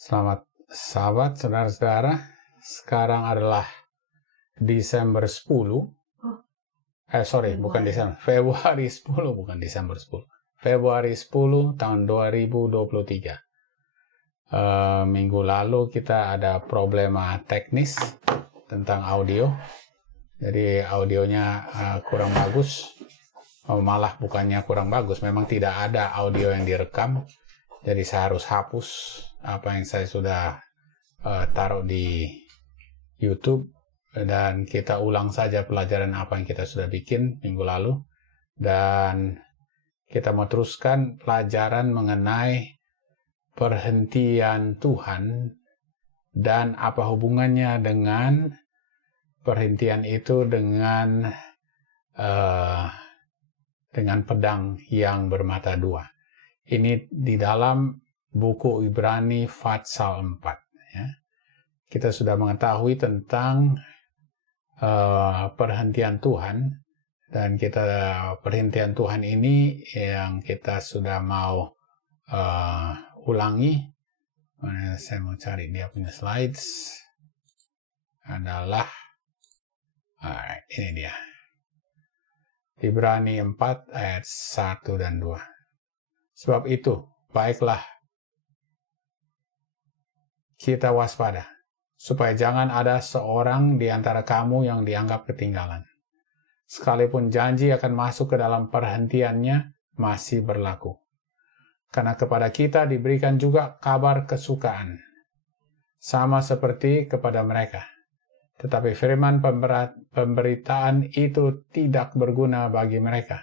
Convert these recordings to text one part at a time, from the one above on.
Selamat sahabat, saudara-saudara. Sekarang adalah Desember 10. Bukan Desember. Februari 10, bukan Desember 10. Februari 10 tahun 2023. Minggu lalu kita ada problema teknis tentang audio. Jadi audionya kurang bagus. Malah bukannya kurang bagus, memang tidak ada audio yang direkam. Jadi saya harus hapus apa yang saya sudah taruh di YouTube, dan kita ulang saja pelajaran apa yang kita sudah bikin minggu lalu, dan kita mau teruskan pelajaran mengenai perhentian Tuhan dan apa hubungannya dengan perhentian itu dengan pedang yang bermata dua. Ini di dalam buku Ibrani pasal 4. Ya. Kita sudah mengetahui tentang perhentian Tuhan, dan perhentian Tuhan ini yang kita sudah mau ulangi. Saya mau cari dia punya slides. Adalah ini dia. Ibrani 4 ayat 1 dan 2. Sebab itu, baiklah kita waspada, supaya jangan ada seorang di antara kamu yang dianggap ketinggalan. Sekalipun janji akan masuk ke dalam perhentiannya, masih berlaku. Karena kepada kita diberikan juga kabar kesukaan, sama seperti kepada mereka. Tetapi firman pemberitaan itu tidak berguna bagi mereka,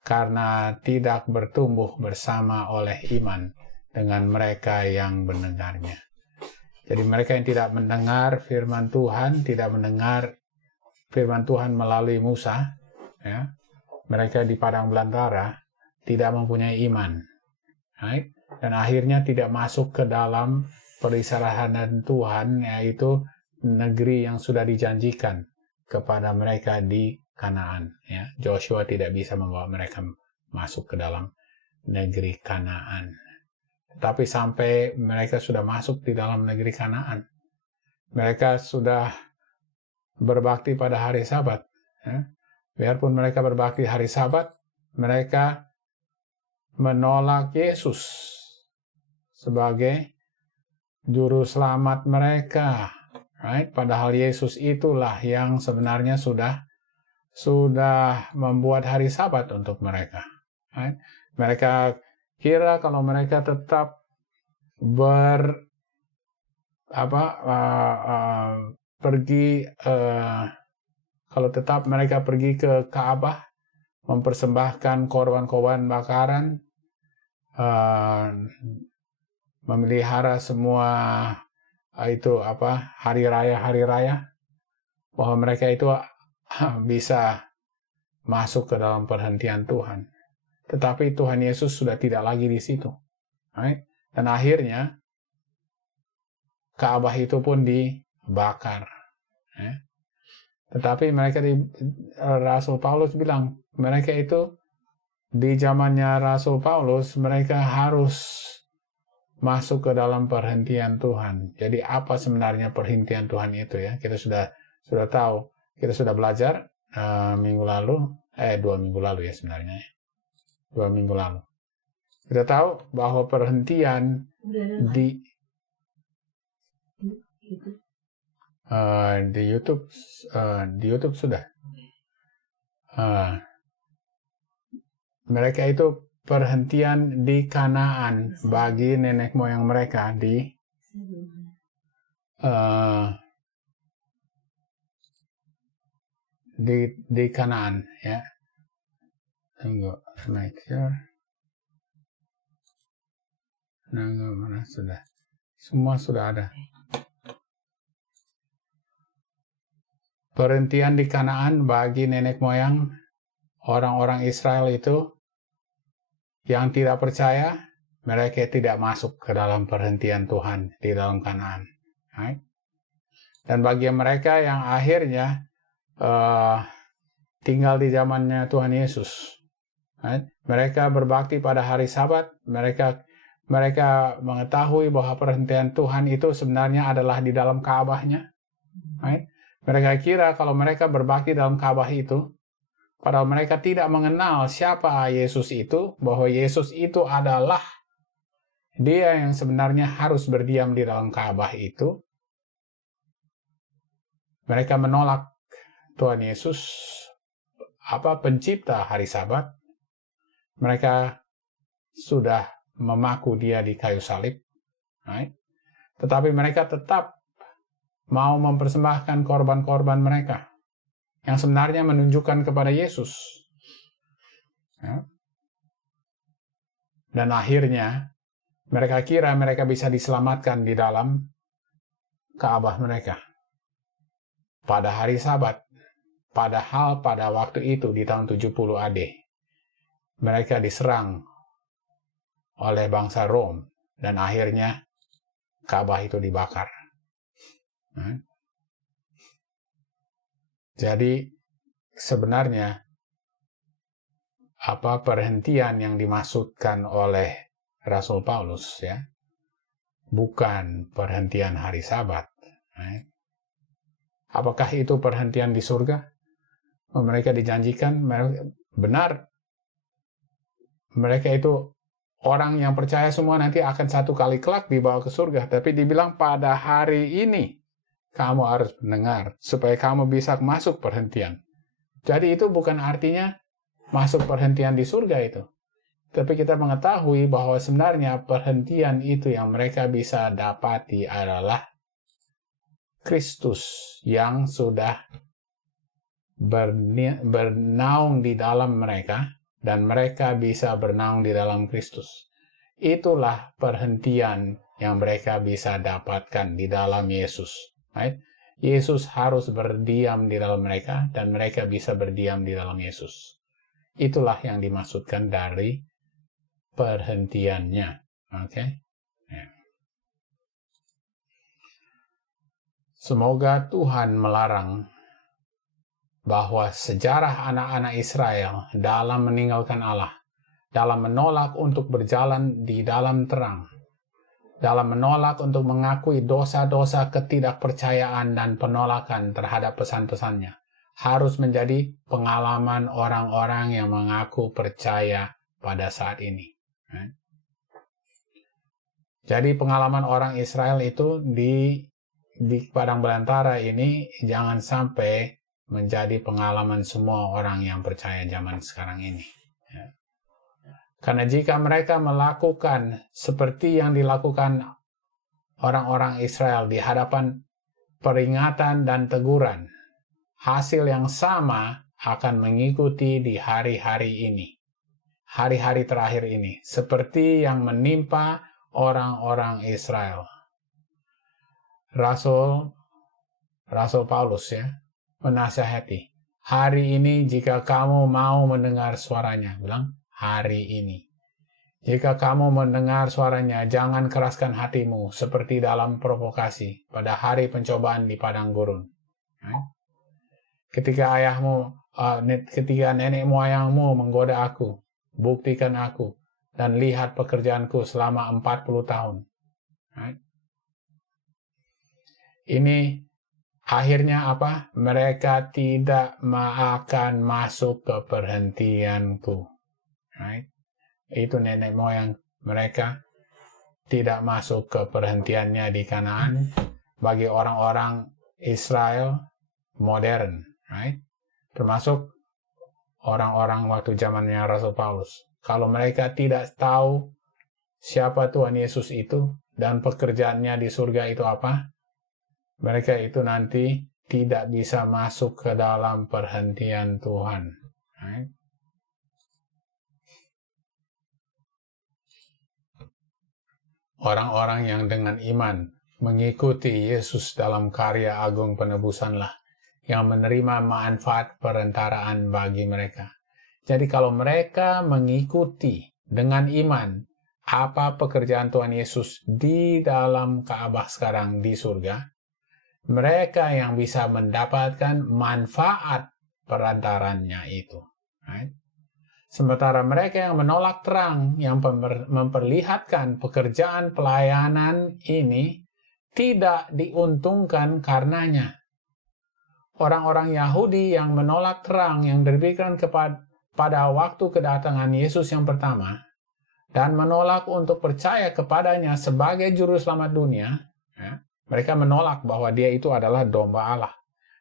karena tidak bertumbuh bersama oleh iman dengan mereka yang mendengarnya. Jadi mereka yang tidak mendengar firman Tuhan, tidak mendengar firman Tuhan melalui Musa, ya, mereka di padang belantara tidak mempunyai iman, right? Dan akhirnya tidak masuk ke dalam perisalahan Tuhan, yaitu negeri yang sudah dijanjikan kepada mereka di Kanaan. Ya. Joshua tidak bisa membawa mereka masuk ke dalam negeri Kanaan. Tapi sampai mereka sudah masuk di dalam negeri Kanaan, mereka sudah berbakti pada hari Sabat. Ya. Biarpun mereka berbakti hari Sabat, mereka menolak Yesus sebagai juru selamat mereka. Right? Padahal Yesus itulah yang sebenarnya sudah membuat hari Sabat untuk mereka. Right? Mereka kira kalau mereka tetap kalau tetap mereka pergi ke Ka'bah, mempersembahkan korban-korban bakaran, memelihara semua hari raya, bahwa mereka itu bisa masuk ke dalam perhentian Tuhan. Tetapi Tuhan Yesus sudah tidak lagi di situ. Right? Dan akhirnya Ka'bah itu pun dibakar. Ya. Tetapi Rasul Paulus bilang, mereka itu di zamannya Rasul Paulus, mereka harus masuk ke dalam perhentian Tuhan. Jadi apa sebenarnya perhentian Tuhan itu, ya? Kita sudah tahu. Kita sudah belajar 2 minggu lalu ya sebenarnya. 2 minggu lalu. Kita tahu bahwa perhentian di YouTube sudah. Mereka itu perhentian di Kanaan bagi nenek moyang mereka di Kanaan, ya. Tunggu, make sure. Mana sudah? Semua sudah ada. Perhentian di Kanaan bagi nenek moyang orang-orang Israel itu yang tidak percaya, mereka tidak masuk ke dalam perhentian Tuhan di dalam Kanaan. Right? Dan bagi mereka yang akhirnya tinggal di zamannya Tuhan Yesus, right? Mereka berbakti pada hari Sabat, mereka mereka mengetahui bahwa perhentian Tuhan itu sebenarnya adalah di dalam Ka'bahnya. Right? Mereka kira kalau mereka berbakti dalam Ka'bah itu, padahal mereka tidak mengenal siapa Yesus itu, bahwa Yesus itu adalah Dia yang sebenarnya harus berdiam di dalam Ka'bah itu. Mereka menolak Tuhan Yesus, pencipta hari Sabat. Mereka sudah memaku Dia di kayu salib. Right? Tetapi mereka tetap mau mempersembahkan korban-korban mereka yang sebenarnya menunjukkan kepada Yesus. Ya. Dan akhirnya mereka kira mereka bisa diselamatkan di dalam Ka'bah mereka pada hari Sabat. Padahal pada waktu itu di tahun 70 AD mereka diserang oleh bangsa Rom dan akhirnya Ka'bah itu dibakar. Jadi sebenarnya perhentian yang dimaksudkan oleh Rasul Paulus ya bukan perhentian hari Sabat. Apakah itu perhentian di surga? Mereka dijanjikan benar. Mereka itu orang yang percaya semua nanti akan satu kali kelak dibawa ke surga. Tapi dibilang pada hari ini kamu harus mendengar supaya kamu bisa masuk perhentian. Jadi itu bukan artinya masuk perhentian di surga itu. Tapi kita mengetahui bahwa sebenarnya perhentian itu yang mereka bisa dapati adalah Kristus yang sudah bernaung di dalam mereka dan mereka bisa bernaung di dalam Kristus. Itulah perhentian yang mereka bisa dapatkan di dalam Yesus. Right? Yesus harus berdiam di dalam mereka dan mereka bisa berdiam di dalam Yesus. Itulah yang dimaksudkan dari perhentiannya. Okay? Yeah. Semoga Tuhan melarang bahwa sejarah anak-anak Israel dalam meninggalkan Allah, dalam menolak untuk berjalan di dalam terang, dalam menolak untuk mengakui dosa-dosa ketidakpercayaan dan penolakan terhadap pesan-pesannya, harus menjadi pengalaman orang-orang yang mengaku percaya pada saat ini. Jadi pengalaman orang Israel itu di Padang Belantara ini jangan sampai menjadi pengalaman semua orang yang percaya zaman sekarang ini. Karena jika mereka melakukan seperti yang dilakukan orang-orang Israel di hadapan peringatan dan teguran, hasil yang sama akan mengikuti di hari-hari ini. Hari-hari terakhir ini. Seperti yang menimpa orang-orang Israel. Rasul Paulus ya, menasihati. Hari ini jika kamu mau mendengar suaranya. Bilang, hari ini. Jika kamu mendengar suaranya, jangan keraskan hatimu seperti dalam provokasi pada hari pencobaan di padang gurun. Ketika nenek moyangmu menggoda aku, buktikan aku, dan lihat pekerjaanku selama 40 tahun. Ini akhirnya apa? Mereka tidak akan masuk ke perhentianku. Itu nenek moyang mereka tidak masuk ke perhentiannya di Kanaan bagi orang-orang Israel modern. Termasuk orang-orang waktu zamannya Rasul Paulus. Kalau mereka tidak tahu siapa Tuhan Yesus itu dan pekerjaannya di surga itu apa, mereka itu nanti tidak bisa masuk ke dalam perhentian Tuhan. Orang-orang yang dengan iman mengikuti Yesus dalam karya agung penebusanlah yang menerima manfaat perentaraan bagi mereka. Jadi kalau mereka mengikuti dengan iman apa pekerjaan Tuhan Yesus di dalam Ka'bah sekarang di surga, mereka yang bisa mendapatkan manfaat perantarannya itu. Sementara mereka yang menolak terang, yang memperlihatkan pekerjaan pelayanan ini, tidak diuntungkan karenanya. Orang-orang Yahudi yang menolak terang yang diberikan pada waktu kedatangan Yesus yang pertama, dan menolak untuk percaya kepadanya sebagai juru selamat dunia, ya, mereka menolak bahwa dia itu adalah domba Allah.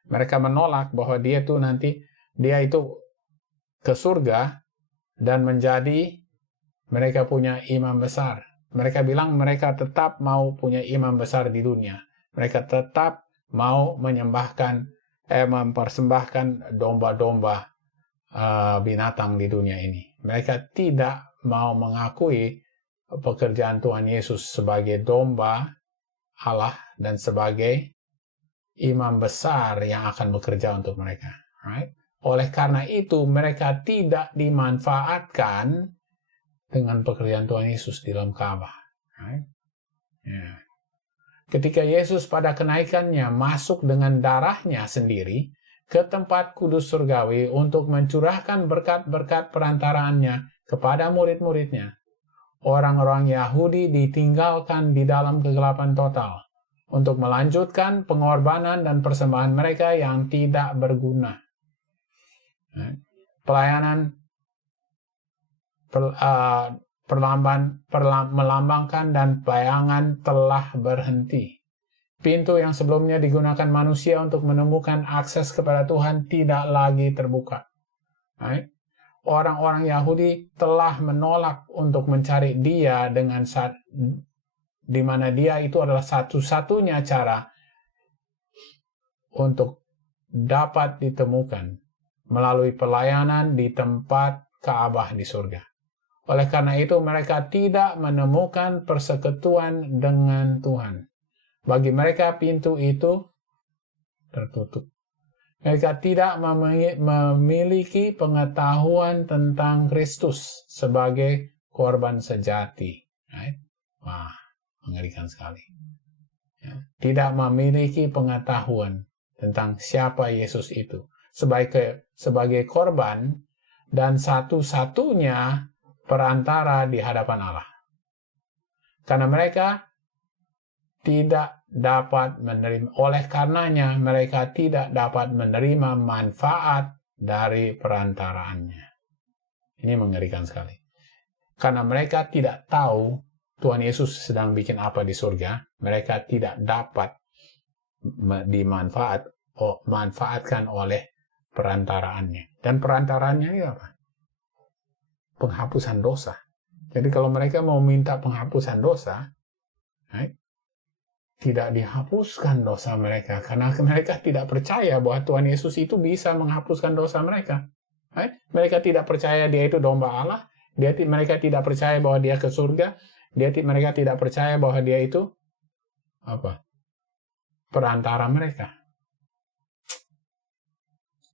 Mereka menolak bahwa dia itu ke surga dan menjadi mereka punya imam besar. Mereka bilang mereka tetap mau punya imam besar di dunia. Mereka tetap mau mempersembahkan domba-domba binatang di dunia ini. Mereka tidak mau mengakui pekerjaan Tuhan Yesus sebagai domba Allah dan sebagai imam besar yang akan bekerja untuk mereka. Right? Oleh karena itu, mereka tidak dimanfaatkan dengan pekerjaan Tuhan Yesus di dalam Ka'bah. Right? Yeah. Ketika Yesus pada kenaikannya masuk dengan darahnya sendiri ke tempat kudus surgawi untuk mencurahkan berkat-berkat perantaraannya kepada murid-muridnya, orang-orang Yahudi ditinggalkan di dalam kegelapan total untuk melanjutkan pengorbanan dan persembahan mereka yang tidak berguna. Pelayanan melambangkan dan bayangan telah berhenti. Pintu yang sebelumnya digunakan manusia untuk menemukan akses kepada Tuhan tidak lagi terbuka. Orang-orang Yahudi telah menolak untuk mencari Dia di mana Dia itu adalah satu-satunya cara untuk dapat ditemukan melalui pelayanan di tempat Ka'bah di surga. Oleh karena itu mereka tidak menemukan persekutuan dengan Tuhan. Bagi mereka pintu itu tertutup. Mereka tidak memiliki pengetahuan tentang Kristus sebagai korban sejati. Right? Wah, mengerikan sekali. Ya. Tidak memiliki pengetahuan tentang siapa Yesus itu sebagai korban dan satu-satunya perantara di hadapan Allah. Karena mereka tidak dapat menerima, oleh karenanya mereka tidak dapat menerima manfaat dari perantaraannya. Ini mengerikan sekali. Karena mereka tidak tahu Tuhan Yesus sedang bikin apa di surga, mereka tidak dapat dimanfaatkan oleh perantaraannya. Dan perantaraannya ini apa? Penghapusan dosa. Jadi kalau mereka mau minta penghapusan dosa, tidak dihapuskan dosa mereka. Karena mereka tidak percaya bahwa Tuhan Yesus itu bisa menghapuskan dosa mereka. Mereka tidak percaya Dia itu domba Allah. Mereka tidak percaya bahwa Dia ke surga. Mereka tidak percaya bahwa Dia itu perantara mereka.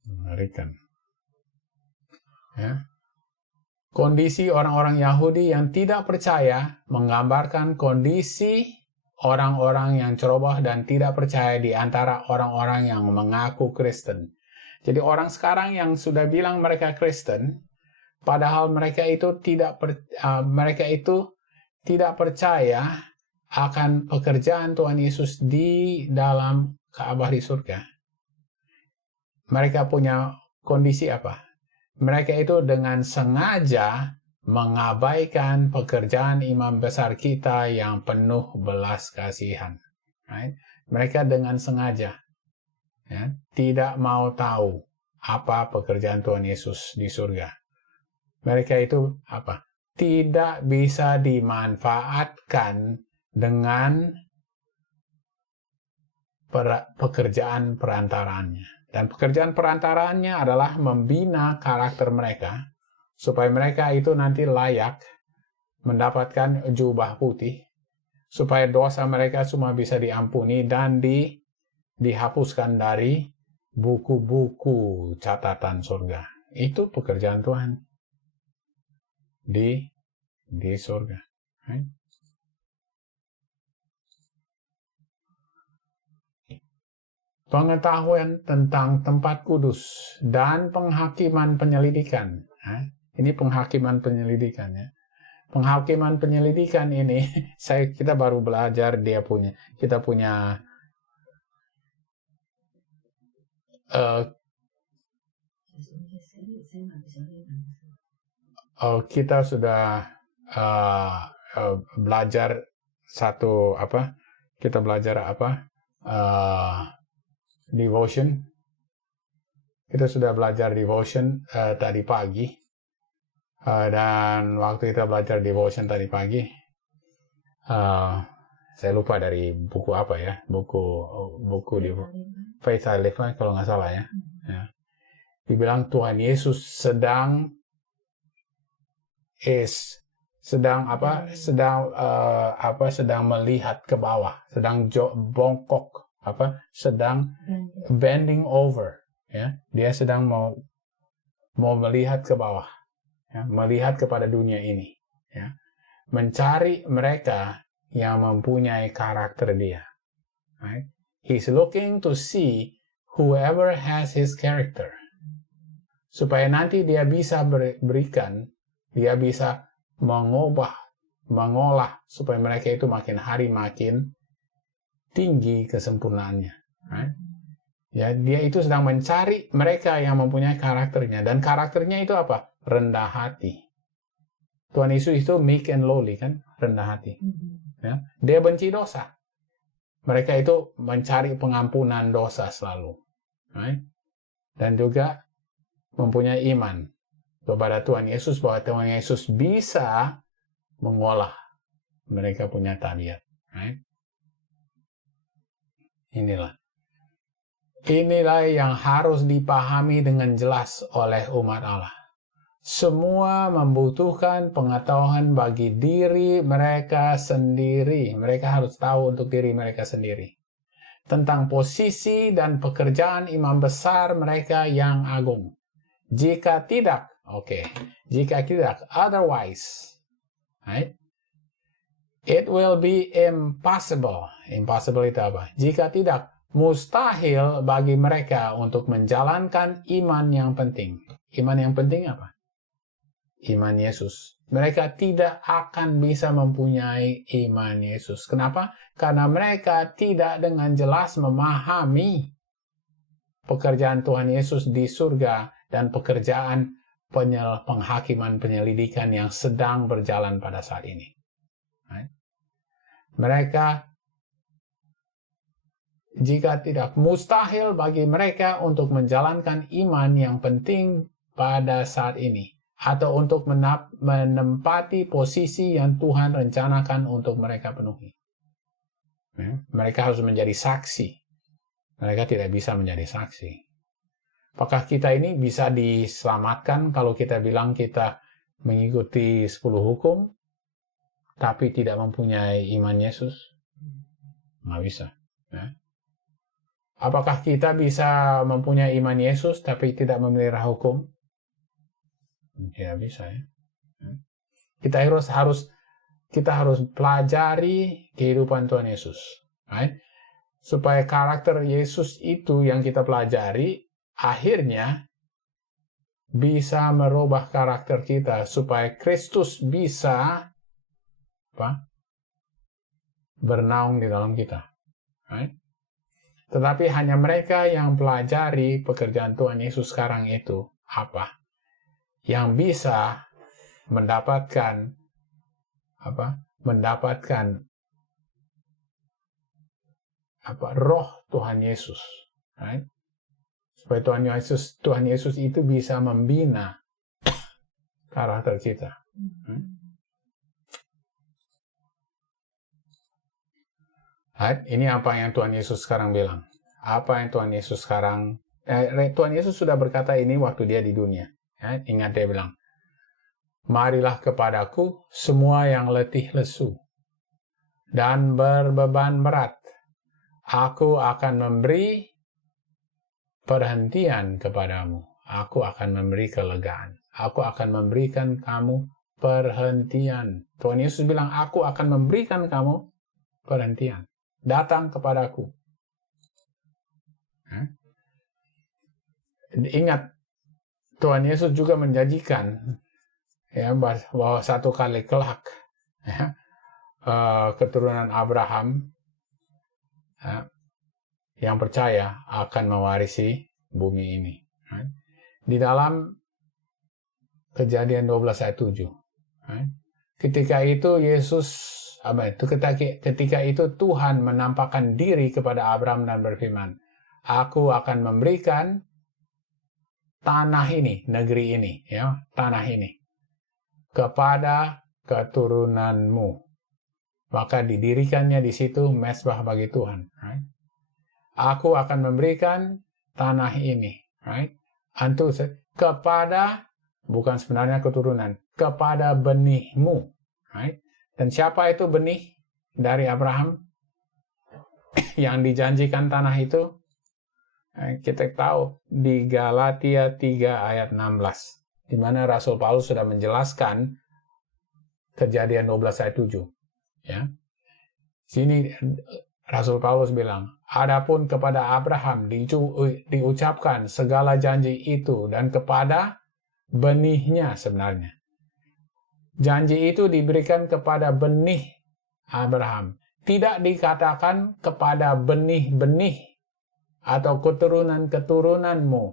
Mengerikan. Ya. Kondisi orang-orang Yahudi yang tidak percaya menggambarkan kondisi orang-orang yang ceroboh dan tidak percaya di antara orang-orang yang mengaku Kristen. Jadi orang sekarang yang sudah bilang mereka Kristen, padahal mereka itu tidak percaya akan pekerjaan Tuhan Yesus di dalam Ka'bah di surga. Mereka punya kondisi apa? Mereka itu dengan sengaja mengabaikan pekerjaan imam besar kita yang penuh belas kasihan. Right? Mereka dengan sengaja tidak mau tahu apa pekerjaan Tuhan Yesus di surga. Mereka itu tidak bisa dimanfaatkan dengan pekerjaan perantaraannya. Dan pekerjaan perantaraannya adalah membina karakter mereka supaya mereka itu nanti layak mendapatkan jubah putih, supaya dosa mereka semua bisa diampuni dan dihapuskan dari buku-buku catatan surga. Itu pekerjaan Tuhan di surga. Right? Pengetahuan tentang tempat kudus dan penghakiman penyelidikan Ini penghakiman penyelidikan ya. Penghakiman penyelidikan ini kita baru belajar kita punya kita sudah belajar devotion. Kita sudah belajar devotion tadi pagi. Dan waktu kita belajar devotion tadi pagi, saya lupa dari buku apa ya, buku di Faith I Live kalau nggak salah ya. Dibilang Tuhan Yesus sedang melihat ke bawah, sedang bongkok, sedang bending over, ya. Dia sedang mau melihat ke bawah. Ya, melihat kepada dunia ini, ya, mencari mereka yang mempunyai karakter dia. Right? He's looking to see whoever has his character, supaya nanti dia bisa dia bisa mengolah supaya mereka itu makin hari makin tinggi kesempurnaannya. Right? Ya, dia itu sedang mencari mereka yang mempunyai karakternya, dan karakternya itu apa? Rendah hati. Tuhan Yesus itu meek and lowly kan, rendah hati. Ya, dia benci dosa. Mereka itu mencari pengampunan dosa selalu, right? Dan juga mempunyai iman kepada Tuhan Yesus, bahwa Tuhan Yesus bisa mengolah mereka punya tabiat, right? Inilah yang harus dipahami dengan jelas oleh umat Allah. Semua membutuhkan pengetahuan bagi diri mereka sendiri. Mereka harus tahu untuk diri mereka sendiri tentang posisi dan pekerjaan imam besar mereka yang agung. Jika tidak, otherwise, right? It will be impossible. Impossible itu apa? Jika tidak, mustahil bagi mereka untuk menjalankan iman yang penting. Iman yang penting apa? Iman Yesus. Mereka tidak akan bisa mempunyai iman Yesus. Kenapa? Karena mereka tidak dengan jelas memahami pekerjaan Tuhan Yesus di surga dan pekerjaan penghakiman penyelidikan yang sedang berjalan pada saat ini. Right? Mereka, jika tidak, mustahil bagi mereka untuk menjalankan iman yang penting pada saat ini, atau untuk menempati posisi yang Tuhan rencanakan untuk mereka penuhi. Mereka harus menjadi saksi. Mereka tidak bisa menjadi saksi. Apakah kita ini bisa diselamatkan kalau kita bilang kita mengikuti 10 hukum, tapi tidak mempunyai iman Yesus? Nggak bisa. Ya. Apakah kita bisa mempunyai iman Yesus, tapi tidak memelihara hukum? Tidak bisa ya. Kita harus pelajari kehidupan Tuhan Yesus, right? Supaya karakter Yesus itu yang kita pelajari akhirnya bisa merubah karakter kita, supaya Kristus bisa bernaung di dalam kita, right? Tetapi hanya mereka yang pelajari pekerjaan Tuhan Yesus sekarang itu yang bisa mendapatkan roh Tuhan Yesus, right? Supaya Tuhan Yesus itu bisa membina karakter kita. Right? Ini apa yang Tuhan Yesus sekarang bilang. Apa yang Tuhan Yesus sekarang Tuhan Yesus sudah berkata ini waktu dia di dunia. Ya, ingat dia bilang, marilah kepadaku semua yang letih lesu dan berbeban berat. Aku akan memberi perhentian kepadamu. Aku akan memberi kelegaan. Aku akan memberikan kamu perhentian. Tuhan Yesus bilang, aku akan memberikan kamu perhentian. Datang kepadaku. Ingat, Tuhan Yesus juga menjanjikan ya, bahwa satu kali kelak ya, keturunan Abraham ya, yang percaya akan mewarisi bumi ini. Di dalam Kejadian 12 ayat 7. Ketika itu ketika itu Tuhan menampakkan diri kepada Abraham dan berfirman, "Aku akan memberikan tanah ini, negeri ini, ya, tanah ini kepada keturunanmu." Maka didirikannya di situ mezbah bagi Tuhan. Aku akan memberikan tanah ini, kepada, bukan sebenarnya keturunan, kepada benihmu. Dan siapa itu benih dari Abraham yang dijanjikan tanah itu? Kita tahu di Galatia 3 ayat 16, di mana Rasul Paulus sudah menjelaskan Kejadian 12 ayat 7. Ya. Sini Rasul Paulus bilang, "Adapun kepada Abraham diucapkan segala janji itu dan kepada benihnya," sebenarnya. Janji itu diberikan kepada benih Abraham. Tidak dikatakan kepada benih-benih atau keturunan-keturunanmu.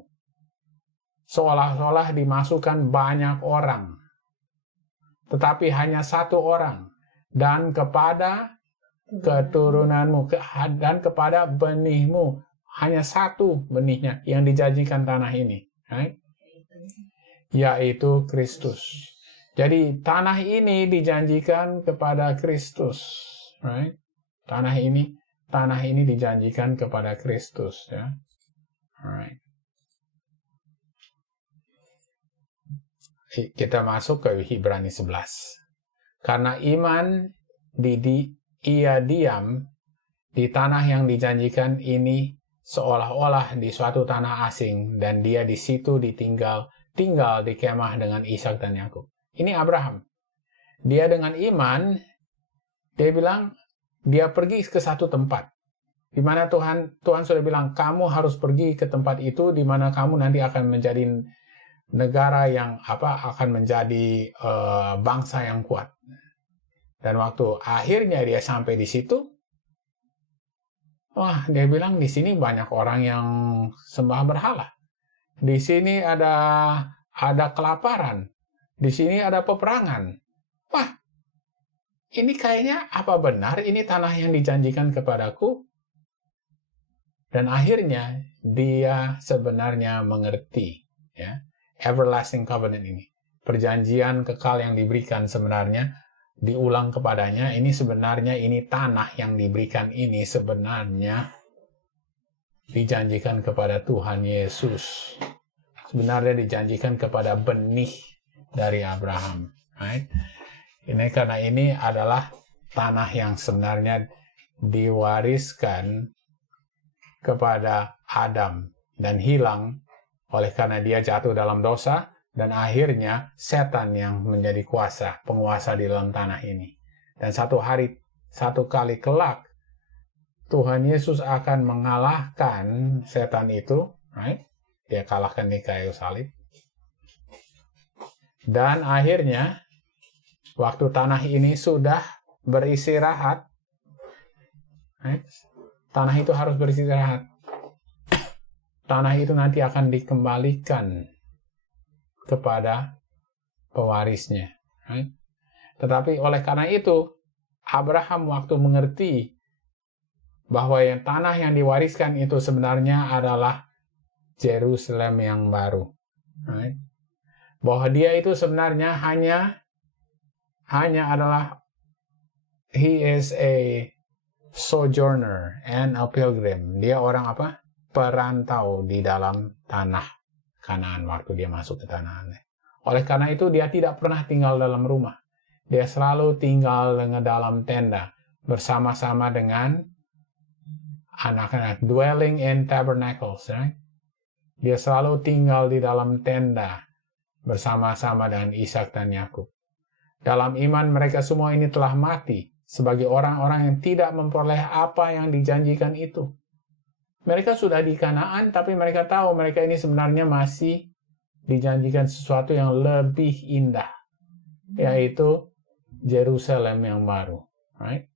Seolah-olah dimasukkan banyak orang. Tetapi hanya satu orang. Dan kepada keturunanmu dan kepada benihmu. Hanya satu benihnya yang dijanjikan tanah ini. Yaitu Kristus. Jadi tanah ini dijanjikan kepada Kristus. Tanah ini dijanjikan kepada Kristus. Ya. Alright. Kita masuk ke Ibrani 11. Karena iman ia diam di tanah yang dijanjikan ini seolah-olah di suatu tanah asing, dan dia di situ tinggal di kemah dengan Ishak dan Yakub. Ini Abraham. Dia dengan iman, dia bilang dia pergi ke satu tempat di mana Tuhan sudah bilang, kamu harus pergi ke tempat itu di mana kamu nanti akan menjadi negara yang akan menjadi bangsa yang kuat. Dan waktu akhirnya dia sampai di situ, dia bilang di sini banyak orang yang sembah berhala. Di sini ada kelaparan. Di sini ada peperangan. Ini kayaknya apa benar ini tanah yang dijanjikan kepadaku? Dan akhirnya dia sebenarnya mengerti, ya, everlasting covenant ini. Perjanjian kekal yang diberikan sebenarnya diulang kepadanya, ini sebenarnya ini tanah yang diberikan ini sebenarnya dijanjikan kepada Tuhan Yesus. Sebenarnya dijanjikan kepada benih dari Abraham. Right? Karena ini adalah tanah yang sebenarnya diwariskan kepada Adam dan hilang oleh karena dia jatuh dalam dosa. Dan akhirnya setan yang menjadi penguasa di dalam tanah ini. Dan satu kali kelak, Tuhan Yesus akan mengalahkan setan itu. Right? Dia kalahkan di kayu salib. Dan akhirnya, waktu tanah ini sudah beristirahat, right? Tanah itu harus beristirahat. Tanah itu nanti akan dikembalikan kepada pewarisnya. Right? Tetapi oleh karena itu, Abraham waktu mengerti bahwa tanah yang diwariskan itu sebenarnya adalah Yerusalem yang baru. Right? Bahwa dia itu sebenarnya hanya adalah he is a sojourner and a pilgrim. Dia orang perantau di dalam tanah Kanaan waktu dia masuk ke tanah. Oleh karena itu dia tidak pernah tinggal dalam rumah. Dia selalu tinggal dalam tenda bersama-sama dengan anak-anak, dwelling in tabernacles. Right? Dia selalu tinggal di dalam tenda bersama-sama dengan Ishak dan Yakub. Dalam iman mereka semua ini telah mati sebagai orang-orang yang tidak memperoleh apa yang dijanjikan itu. Mereka sudah di Kanaan, tapi mereka tahu mereka ini sebenarnya masih dijanjikan sesuatu yang lebih indah. yaitu Yerusalem yang baru. Right?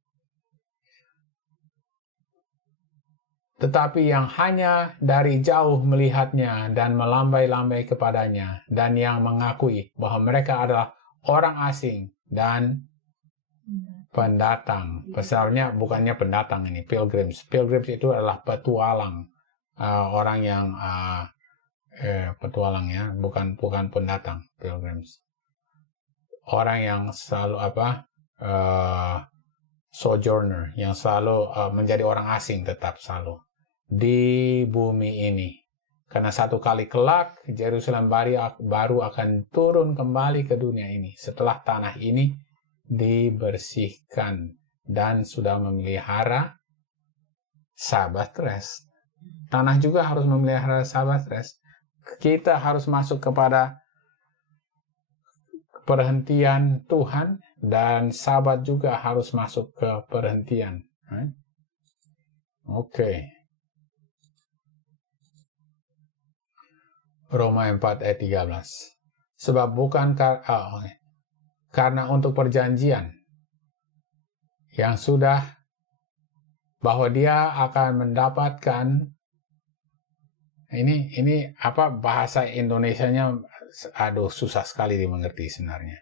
Tetapi yang hanya dari jauh melihatnya dan melambai-lambai kepadanya, dan yang mengakui bahwa mereka adalah orang asing dan pendatang. Besarnya bukannya pendatang ini, pilgrims. Pilgrims itu adalah petualang. Orang yang petualang ya, bukan pendatang, pilgrims. Orang yang selalu sojourner, yang selalu menjadi orang asing tetap selalu di bumi ini. Karena satu kali kelak Yerusalem baru akan turun kembali ke dunia ini setelah tanah ini dibersihkan dan sudah memelihara Sabbath rest. Tanah juga harus memelihara Sabbath rest. Kita harus masuk kepada perhentian Tuhan, dan Sabat juga harus masuk ke perhentian. Right? Oke. Roma 4 ayat 13. Sebab bukan karena untuk perjanjian yang sudah, bahwa dia akan mendapatkan, ini apa bahasa Indonesianya, susah sekali dimengerti sebenarnya.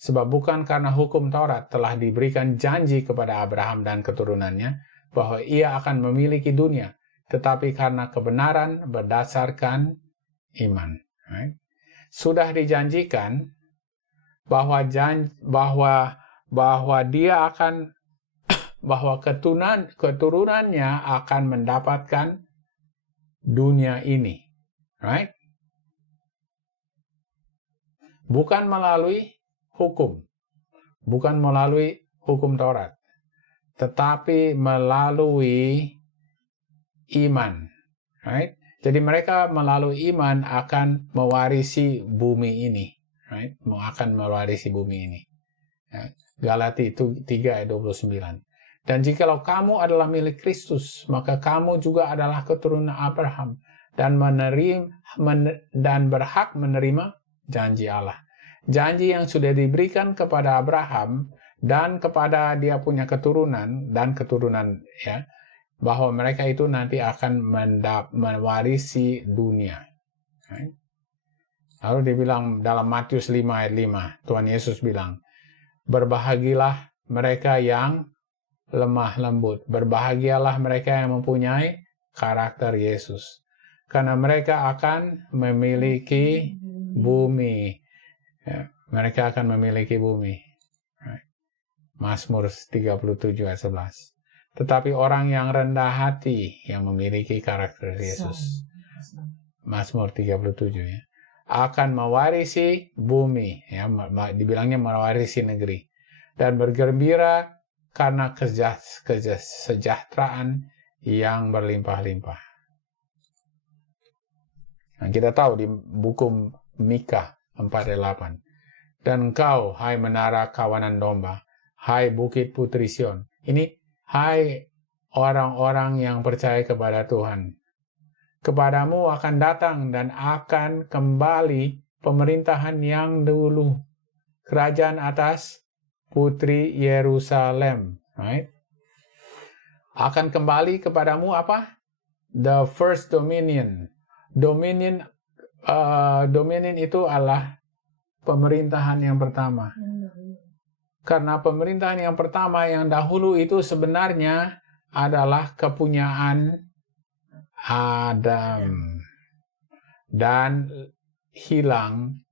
Sebab bukan karena hukum Taurat telah diberikan janji kepada Abraham dan keturunannya bahwa ia akan memiliki dunia, tetapi karena kebenaran berdasarkan iman. Right? Sudah dijanjikan bahwa dia akan, bahwa keturunannya akan mendapatkan dunia ini. Right? Bukan melalui hukum, bukan melalui hukum Taurat, tetapi melalui iman. Right? Jadi mereka melalui iman akan mewarisi bumi ini. Right? Akan mewarisi bumi ini. Ya. Galati 3 ayat 29. Dan jikalau kamu adalah milik Kristus, maka kamu juga adalah keturunan Abraham dan berhak menerima janji Allah. Janji yang sudah diberikan kepada Abraham dan kepada dia punya keturunan dan keturunan, ya, bahwa mereka itu nanti akan mewarisi dunia. Right? Lalu dibilang dalam Matius 5 ayat 5, Tuhan Yesus bilang, berbahagialah mereka yang lemah lembut, berbahagialah mereka yang mempunyai karakter Yesus, karena mereka akan memiliki bumi. Ya, mereka akan memiliki bumi. Right? Mazmur 37 ayat 11. Tetapi orang yang rendah hati yang memiliki karakter Yesus, Mazmur 37 ya, akan mewarisi bumi, ya, dibilangnya mewarisi negeri, dan bergembira karena kesejahteraan yang berlimpah-limpah. Nah, kita tahu di buku Mika 4:8, dan engkau, hai menara kawanan domba, hai bukit putri Sion, ini hai orang-orang yang percaya kepada Tuhan, kepadamu akan datang dan akan kembali pemerintahan yang dulu, kerajaan atas putri Yerusalem. Right? Akan kembali kepadamu apa? The first dominion. Dominion itu adalah pemerintahan yang pertama. Karena pemerintahan yang pertama yang dahulu itu sebenarnya adalah kepunyaan Adam, dan hilang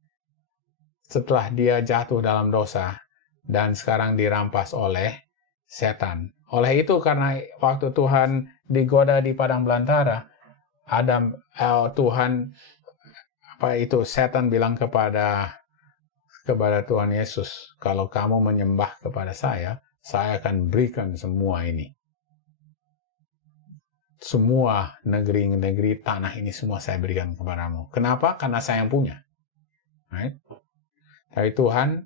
setelah dia jatuh dalam dosa dan sekarang dirampas oleh setan. Oleh itu, karena waktu Tuhan digoda di padang belantara, setan bilang kepada Tuhan Yesus, kalau kamu menyembah kepada saya akan berikan semua ini. Semua negeri-negeri tanah ini semua saya berikan kepadamu. Kenapa? Karena saya yang punya. Right? Tapi Tuhan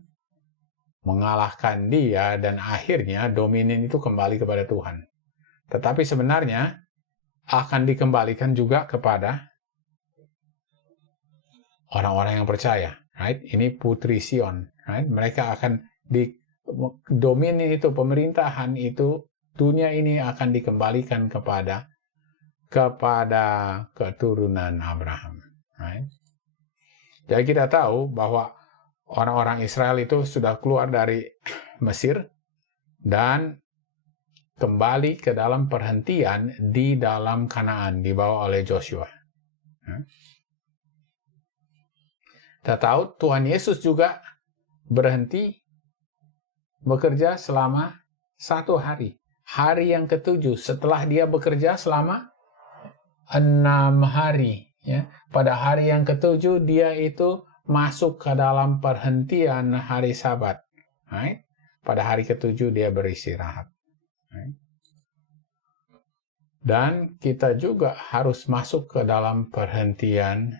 mengalahkan dia dan akhirnya dominion itu kembali kepada Tuhan. Tetapi sebenarnya akan dikembalikan juga kepada orang-orang yang percaya. Right? Ini putri Sion. Right? Mereka akan domini itu, pemerintahan itu, dunia ini akan dikembalikan kepada keturunan Abraham. Right? Jadi kita tahu bahwa orang-orang Israel itu sudah keluar dari Mesir dan kembali ke dalam perhentian di dalam Kanaan dibawa oleh Joshua. Kita tahu Tuhan Yesus juga berhenti bekerja selama 1 hari. Hari yang ke-7 setelah dia bekerja selama 6 hari. Ya. Pada hari yang ke-7 dia itu masuk ke dalam perhentian hari Sabat. Right? Pada hari ke-7 dia beristirahat. Right? Dan kita juga harus masuk ke dalam perhentian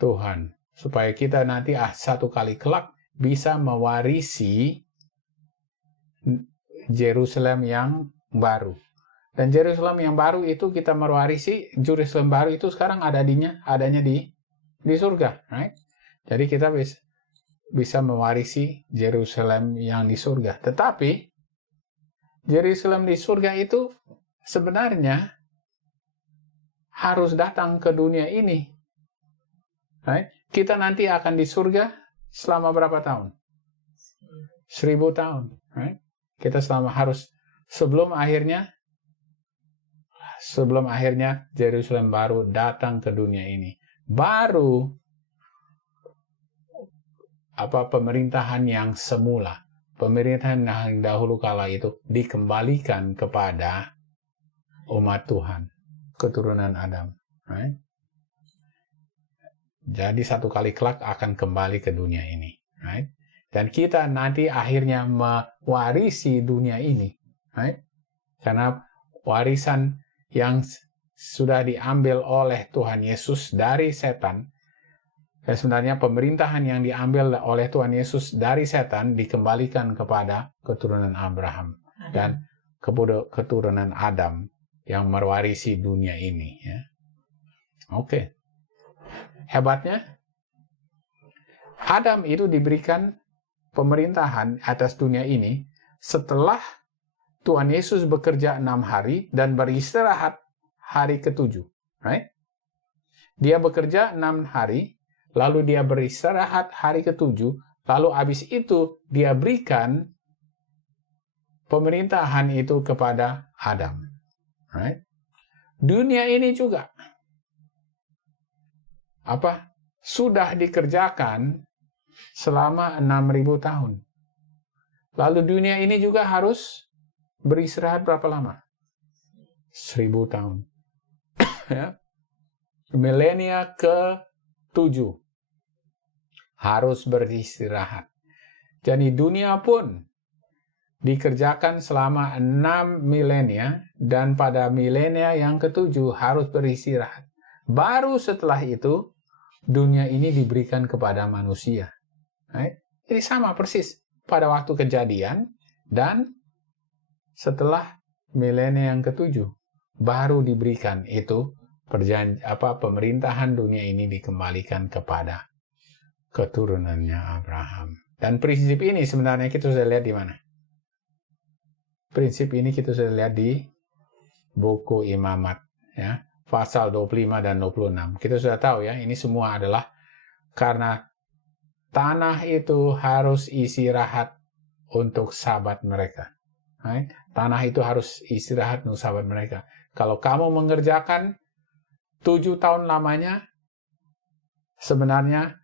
Tuhan. Supaya kita nanti satu kali kelak bisa mewarisi Yerusalem yang baru. Dan Yerusalem yang baru itu kita mewarisi, Yerusalem baru itu sekarang adanya di surga. Right? Jadi kita bisa mewarisi Yerusalem yang di surga. Tetapi Yerusalem di surga itu sebenarnya harus datang ke dunia ini. Right? Kita nanti akan di surga selama berapa tahun? 1000 tahun. Right? Kita harus sebelum akhirnya Yerusalem baru datang ke dunia ini. Baru pemerintahan yang semula, pemerintahan yang dahulu kala itu dikembalikan kepada umat Tuhan, keturunan Adam. Right? Jadi satu kali kelak akan kembali ke dunia ini. Right? Dan kita nanti akhirnya mewarisi dunia ini. Right? Karena warisan yang sudah diambil oleh Tuhan Yesus dari setan, dan sebenarnya pemerintahan yang diambil oleh Tuhan Yesus dari setan dikembalikan kepada keturunan Abraham dan keturunan Adam yang mewarisi dunia ini. Ya. Oke. Hebatnya, Adam itu diberikan pemerintahan atas dunia ini setelah Tuhan Yesus bekerja 6 hari dan beristirahat hari ke-7. Right? Dia bekerja 6 hari, lalu dia beristirahat hari ke-7, lalu habis itu dia berikan pemerintahan itu kepada Adam. Right? Dunia ini juga sudah dikerjakan selama 6.000 tahun. Lalu dunia ini juga harus beristirahat berapa lama? 1000 tahun. Ya. Milenia ke-7 harus beristirahat. Jadi dunia pun dikerjakan selama 6 milenia dan pada milenia yang ke-7 harus beristirahat. Baru setelah itu dunia ini diberikan kepada manusia. Right? Jadi sama persis pada waktu kejadian dan setelah milenia yang ke-7 baru diberikan itu pemerintahan dunia ini dikembalikan kepada keturunannya Abraham. Dan prinsip ini sebenarnya kita sudah lihat di mana? Prinsip ini kita sudah lihat di buku Imamat, ya, pasal 25 dan 26. Kita sudah tahu ya, ini semua adalah karena tanah itu harus istirahat untuk sahabat mereka. Right? Tanah itu harus istirahat untuk sahabat mereka. Kalau kamu mengerjakan 7 tahun lamanya, sebenarnya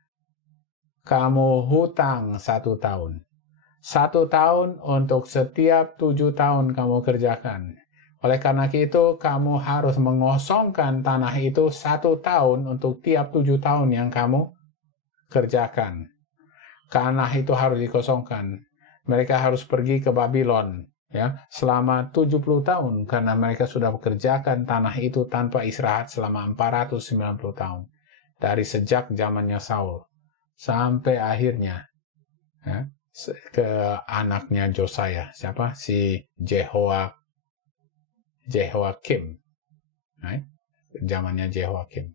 kamu hutang 1 tahun. 1 tahun untuk setiap 7 tahun kamu kerjakan. Oleh karena itu, kamu harus mengosongkan tanah itu 1 tahun untuk tiap 7 tahun yang kamu kerjakan. Tanah itu harus dikosongkan. Mereka harus pergi ke Babylon ya, selama 70 tahun karena mereka sudah bekerjakan tanah itu tanpa istirahat selama 490 tahun. Dari sejak zamannya Saul sampai akhirnya ya, ke anaknya Josiah. Siapa? Si Jehoiakim. Right? Zamannya Jehoiakim.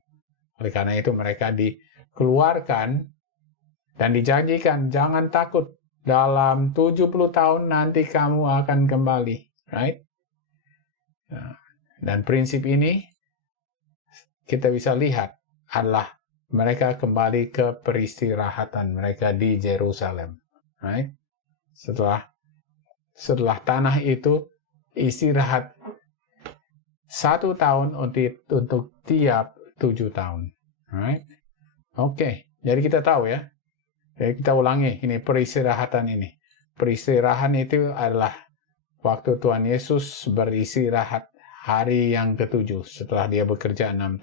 Oleh karena itu mereka dikeluarkan dan dijanjikan, jangan takut, dalam 70 tahun nanti kamu akan kembali. Right? Dan prinsip ini kita bisa lihat adalah mereka kembali ke peristirahatan mereka di Yerusalem. Right? Setelah tanah itu istirahat 1 tahun untuk tiap 7 tahun. Right? Oke, jadi kita tahu ya. Jadi kita ulangi ini peristirahatan ini. Peristirahatan itu adalah waktu Tuhan Yesus beristirahat hari yang ke-7 setelah dia bekerja 6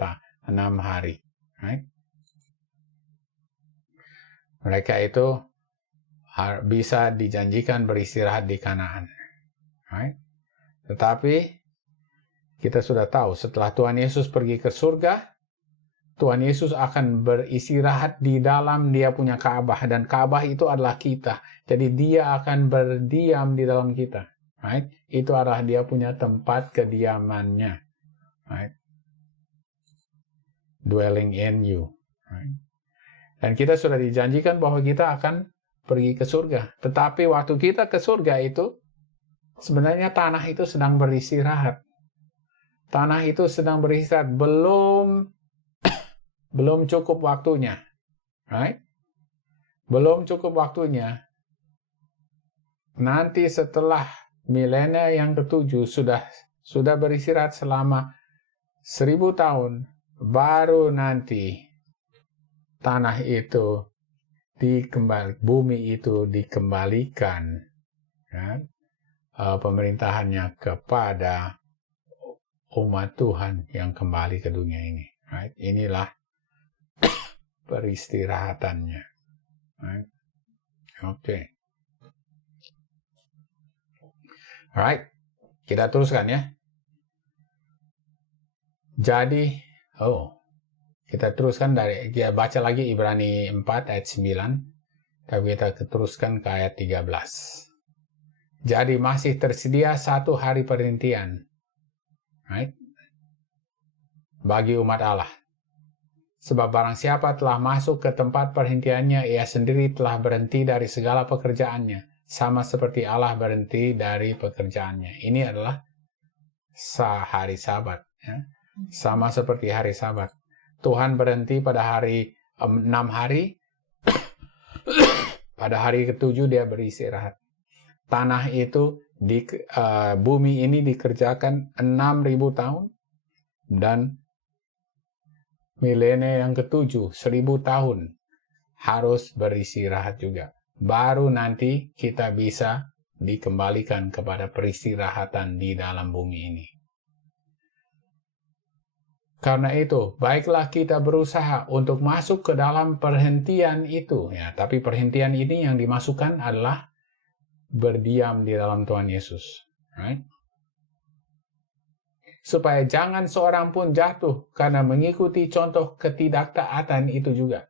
hari. Right? Mereka itu bisa dijanjikan beristirahat di Kanaan. Right? Tetapi kita sudah tahu setelah Tuhan Yesus pergi ke surga, Tuhan Yesus akan beristirahat di dalam dia punya Ka'bah, dan Ka'bah itu adalah kita. Jadi dia akan berdiam di dalam kita. Right? Itu adalah dia punya tempat kediamannya. Right? Dwelling in you. Right? Dan kita sudah dijanjikan bahwa kita akan pergi ke surga. Tetapi waktu kita ke surga itu, sebenarnya tanah itu sedang beristirahat. Tanah itu sedang beristirahat. Belum cukup waktunya. Right? Belum cukup waktunya. Nanti setelah milenia yang ke-7 sudah beristirahat selama 1000 tahun, baru nanti tanah itu bumi itu dikembalikan, kan? Pemerintahannya kepada umat Tuhan yang kembali ke dunia ini. Right? Inilah peristirahatannya. Right? Oke. Alright, kita teruskan ya. Jadi, kita teruskan kita baca lagi Ibrani 4 ayat 9. Tapi kita teruskan ke ayat 13. Jadi masih tersedia 1 hari perhentian. Right? Bagi umat Allah. Sebab barang siapa telah masuk ke tempat perhentiannya, ia sendiri telah berhenti dari segala pekerjaannya. Sama seperti Allah berhenti dari pekerjaannya. Ini adalah hari Sabat. Ya. Sama seperti hari Sabat. Tuhan berhenti pada hari 6 hari. Pada hari ke-7 dia beristirahat. Tanah itu, bumi ini dikerjakan 6.000 tahun. Dan milenia yang ke-7, 1.000 tahun. Harus beristirahat juga. Baru nanti kita bisa dikembalikan kepada peristirahatan di dalam bumi ini. Karena itu, baiklah kita berusaha untuk masuk ke dalam perhentian itu. Ya, tapi perhentian ini yang dimasukkan adalah berdiam di dalam Tuhan Yesus. Right? Supaya jangan seorang pun jatuh karena mengikuti contoh ketidaktaatan itu juga.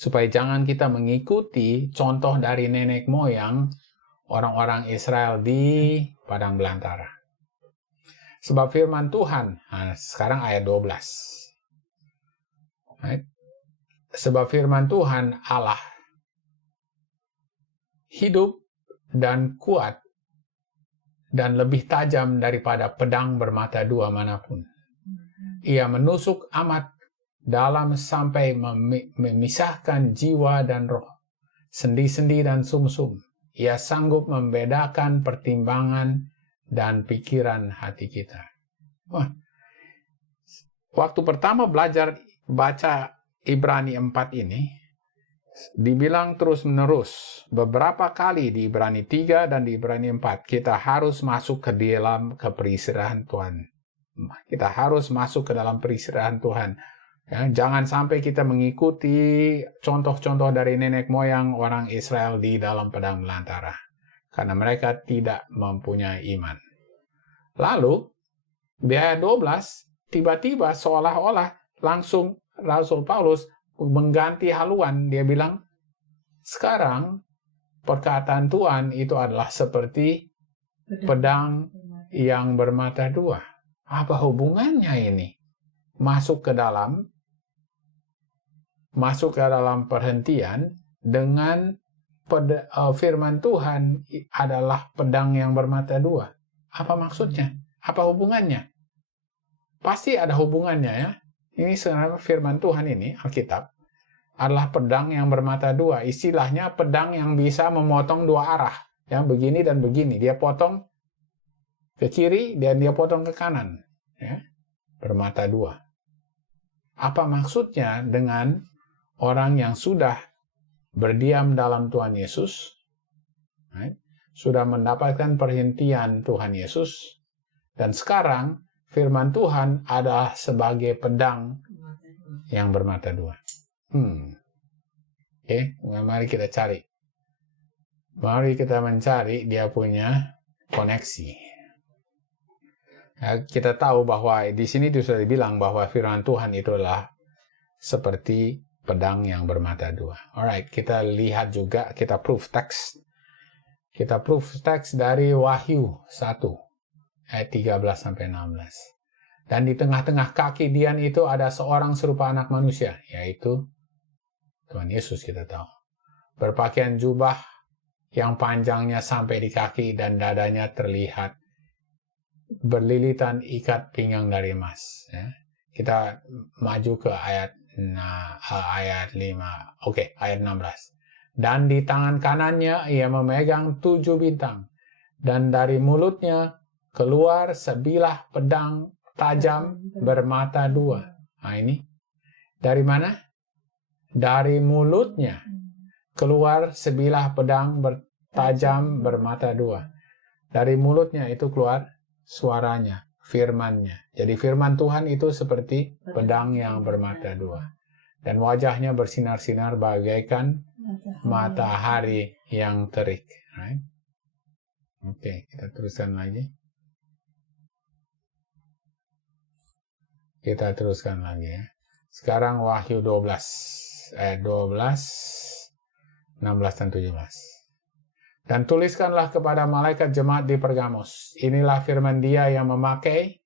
Supaya jangan kita mengikuti contoh dari nenek moyang orang-orang Israel di padang belantara. Sebab firman Tuhan, sekarang ayat 12. Right? Sebab firman Tuhan Allah hidup dan kuat dan lebih tajam daripada pedang bermata dua manapun. Ia menusuk amat dalam sampai memisahkan jiwa dan roh, sendi-sendi dan sumsum. Ia sanggup membedakan pertimbangan dan pikiran hati kita. Wah. Waktu pertama belajar baca Ibrani 4 ini, dibilang terus-menerus. Beberapa kali di Ibrani 3 dan di Ibrani 4, kita harus masuk ke dalam peristirahatan Tuhan. Kita harus masuk ke dalam peristirahatan Tuhan. Ya, jangan sampai kita mengikuti contoh-contoh dari nenek moyang orang Israel di dalam padang belantara. Karena mereka tidak mempunyai iman. Lalu, di ayat 12, tiba-tiba seolah-olah langsung Rasul Paulus mengganti haluan. Dia bilang, sekarang perkataan Tuhan itu adalah seperti pedang yang bermata dua. Apa hubungannya ini? Masuk ke dalam perhentian dengan firman Tuhan adalah pedang yang bermata dua. Apa maksudnya? Apa hubungannya? Pasti ada hubungannya ya. Ini sebenarnya firman Tuhan ini, Alkitab, adalah pedang yang bermata dua. Istilahnya pedang yang bisa memotong dua arah. Ya, begini dan begini. Dia potong ke kiri dan dia potong ke kanan. Ya, bermata dua. Apa maksudnya dengan orang yang sudah berdiam dalam Tuhan Yesus, sudah mendapatkan perhentian Tuhan Yesus, dan sekarang firman Tuhan adalah sebagai pedang yang bermata dua. Oke, mari kita cari. Mari kita mencari dia punya koneksi. Ya, kita tahu bahwa di sini sudah dibilang bahwa firman Tuhan itu adalah seperti pedang yang bermata dua. Alright, kita lihat juga, kita proof text. Kita proof text dari Wahyu 1 ayat 13-16. Dan di tengah-tengah kaki Dian itu ada seorang serupa anak manusia, yaitu Tuhan Yesus, kita tahu. Berpakaian jubah yang panjangnya sampai di kaki dan dadanya terlihat berlilitan ikat pinggang dari emas. Ya. Kita maju ke ayat 5. Oke, ayat 16. Dan di tangan kanannya ia memegang 7 bintang. Dan dari mulutnya keluar sebilah pedang tajam bermata dua. Nah ini. Dari mana? Dari mulutnya keluar sebilah pedang tajam bermata dua. Dari mulutnya itu keluar suaranya, firman-Nya. Jadi firman Tuhan itu seperti pedang yang bermata dua. Dan wajahnya bersinar-sinar bagaikan matahari yang terik. Right? Oke, kita teruskan lagi. Kita teruskan lagi ya. Sekarang Wahyu 12, ayat 12, 16 dan 17. Dan tuliskanlah kepada malaikat jemaat di Pergamos. Inilah firman Dia yang memakai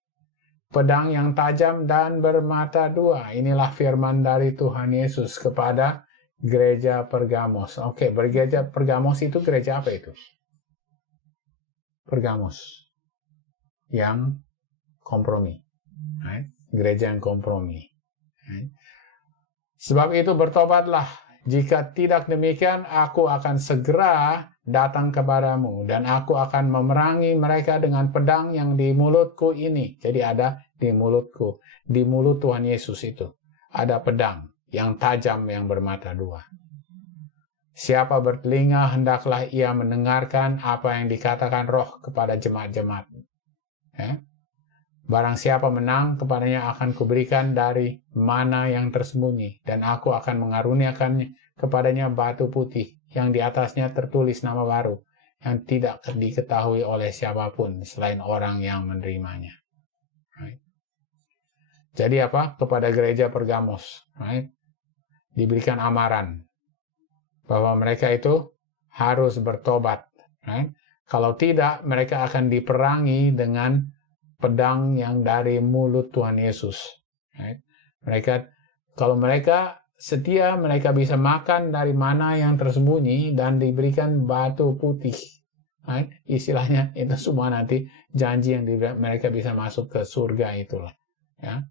pedang yang tajam dan bermata dua. Inilah firman dari Tuhan Yesus kepada gereja Pergamos. Oke, gereja Pergamos itu gereja apa itu? Pergamos. Yang kompromi. Right? Gereja yang kompromi. Right? Sebab itu bertobatlah. Jika tidak demikian, aku akan segera datang kepadamu, dan aku akan memerangi mereka dengan pedang yang di mulutku ini. Jadi ada di mulutku, di mulut Tuhan Yesus itu ada pedang yang tajam yang bermata dua. Siapa bertelinga, hendaklah ia mendengarkan apa yang dikatakan Roh kepada jemaat-jemaat. Ya? Barang siapa menang, kepadanya akan kuberikan dari mana yang tersembunyi, dan aku akan mengaruniakan kepadanya batu putih yang di atasnya tertulis nama baru, yang tidak diketahui oleh siapapun selain orang yang menerimanya. Right? Jadi apa? Kepada gereja Pergamos, right? Diberikan amaran bahwa mereka itu harus bertobat. Right? Kalau tidak, mereka akan diperangi dengan pedang yang dari mulut Tuhan Yesus. Right? Kalau mereka setia, mereka bisa makan dari mana yang tersembunyi dan diberikan batu putih. Right? Istilahnya itu semua nanti janji yang mereka bisa masuk ke surga itulah. Ya.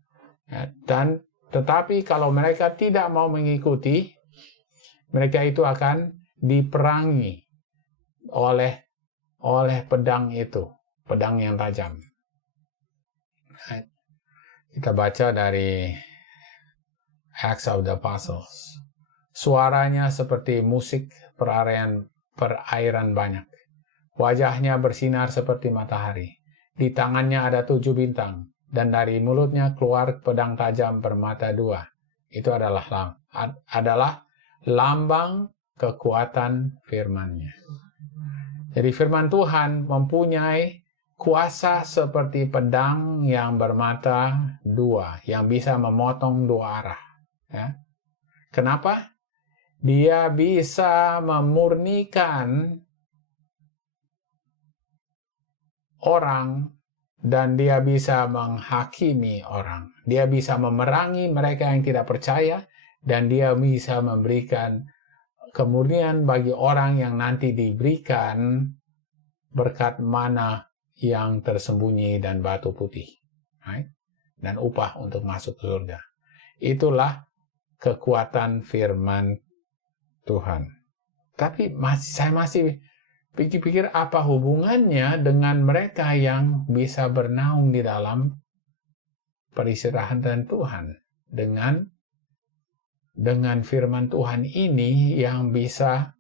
Dan tetapi kalau mereka tidak mau mengikuti, mereka itu akan diperangi oleh pedang itu, pedang yang tajam. Right. Kita baca dari Acts of the Apostles. Suaranya seperti musik perairan banyak. Wajahnya bersinar seperti matahari. Di tangannya ada 7 bintang. Dan dari mulutnya keluar pedang tajam bermata dua. Itu adalah lambang kekuatan firman-Nya. Jadi firman Tuhan mempunyai kuasa seperti pedang yang bermata dua, yang bisa memotong dua arah. Ya. Kenapa? Dia bisa memurnikan orang dan dia bisa menghakimi orang. Dia bisa memerangi mereka yang tidak percaya dan dia bisa memberikan kemurnian bagi orang yang nanti diberikan berkat mana yang tersembunyi dan batu putih, right? Dan upah untuk masuk ke surga. Itulah kekuatan firman Tuhan. Tapi saya masih pikir-pikir apa hubungannya dengan mereka yang bisa bernaung di dalam peristirahatan Tuhan dengan firman Tuhan ini yang bisa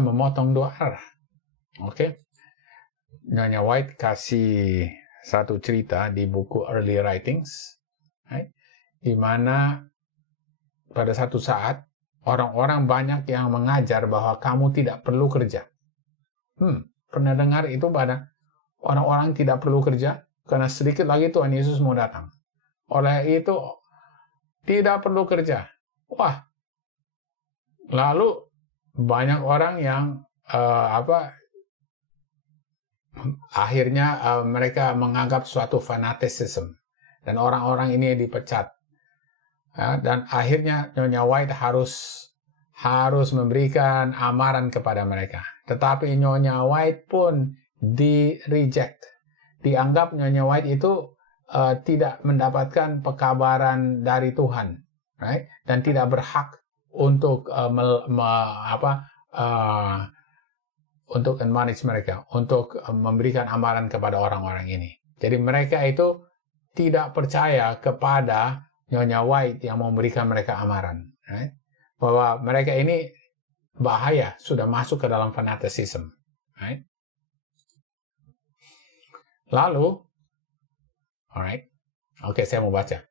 memotong dua arah. Oke. Nyonya White kasih satu cerita di buku Early Writings, right? Di mana pada satu saat orang-orang banyak yang mengajar bahwa kamu tidak perlu kerja. Pernah dengar itu pada orang-orang tidak perlu kerja karena sedikit lagi Tuhan Yesus mau datang. Oleh itu tidak perlu kerja. Wah. Lalu banyak orang yang akhirnya mereka menganggap suatu fanatisme dan orang-orang ini dipecat. Dan akhirnya Nyonya White harus memberikan amaran kepada mereka. Tetapi Nyonya White pun di-reject. Dianggap Nyonya White itu tidak mendapatkan pekabaran dari Tuhan, right? Dan tidak berhak untuk untuk admonish mereka, untuk memberikan amaran kepada orang-orang ini. Jadi mereka itu tidak percaya kepada Nyonya White yang memberikan mereka amaran, right? Bahwa mereka ini bahaya, sudah masuk ke dalam fanatisme, right? Lalu, alright, oke, saya mau baca.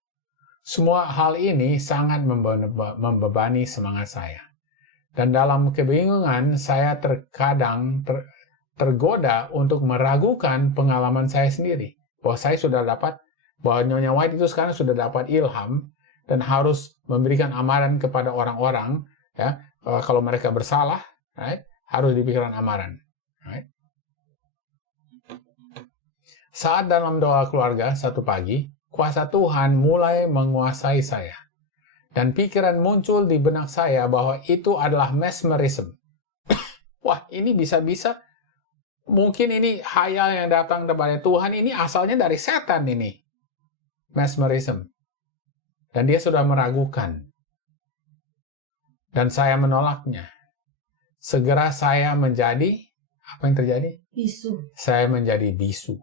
Semua hal ini sangat membebani semangat saya. Dan dalam kebingungan, saya terkadang tergoda untuk meragukan pengalaman saya sendiri. Bahwa saya sudah dapat, bahwa Nyonya White itu sekarang sudah dapat ilham dan harus memberikan amaran kepada orang-orang, ya, kalau mereka bersalah, right, harus diberikan amaran. Right? Saat dalam doa keluarga satu pagi, kuasa Tuhan mulai menguasai saya. Dan pikiran muncul di benak saya bahwa itu adalah mesmerism. Wah, ini bisa-bisa mungkin ini khayal yang datang kepada Tuhan, ini asalnya dari setan ini. Mesmerism. Dan dia sudah meragukan. Dan saya menolaknya. Segera saya menjadi, apa yang terjadi? Bisu. Saya menjadi bisu.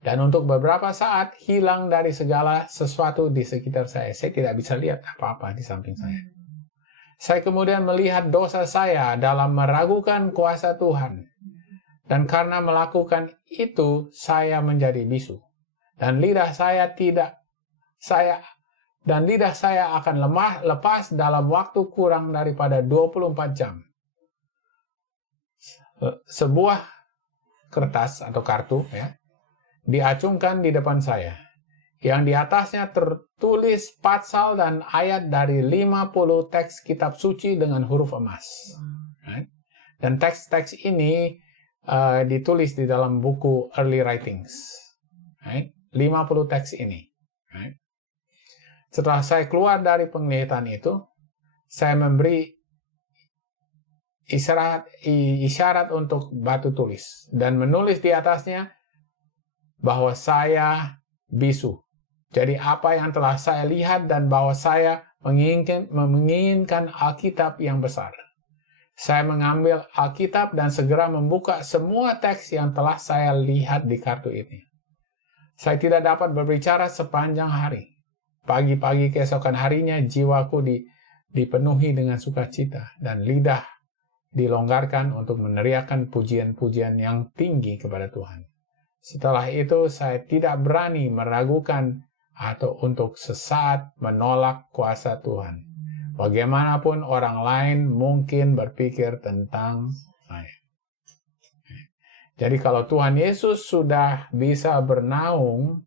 Dan untuk beberapa saat hilang dari segala sesuatu di sekitar saya. Saya tidak bisa lihat apa-apa di samping saya. Saya kemudian melihat dosa saya dalam meragukan kuasa Tuhan. Dan karena melakukan itu, saya menjadi bisu. Dan lidah saya akan lepas dalam waktu kurang daripada 24 jam. Sebuah kertas atau kartu, ya, diacungkan di depan saya, yang di atasnya tertulis pasal dan ayat dari 50 teks kitab suci dengan huruf emas. Right? Dan teks-teks ini ditulis di dalam buku Early Writings. Right? 50 teks ini. Right? Setelah saya keluar dari penglihatan itu, saya memberi isyarat untuk batu tulis dan menulis di atasnya bahwa saya bisu. Jadi apa yang telah saya lihat dan bahwa saya menginginkan Alkitab yang besar. Saya mengambil Alkitab dan segera membuka semua teks yang telah saya lihat di kartu ini. Saya tidak dapat berbicara sepanjang hari. Pagi-pagi keesokan harinya jiwaku dipenuhi dengan sukacita dan lidah dilonggarkan untuk meneriakkan pujian-pujian yang tinggi kepada Tuhan. Setelah itu saya tidak berani meragukan atau untuk sesaat menolak kuasa Tuhan. Bagaimanapun orang lain mungkin berpikir tentang saya. Jadi kalau Tuhan Yesus sudah bisa bernaung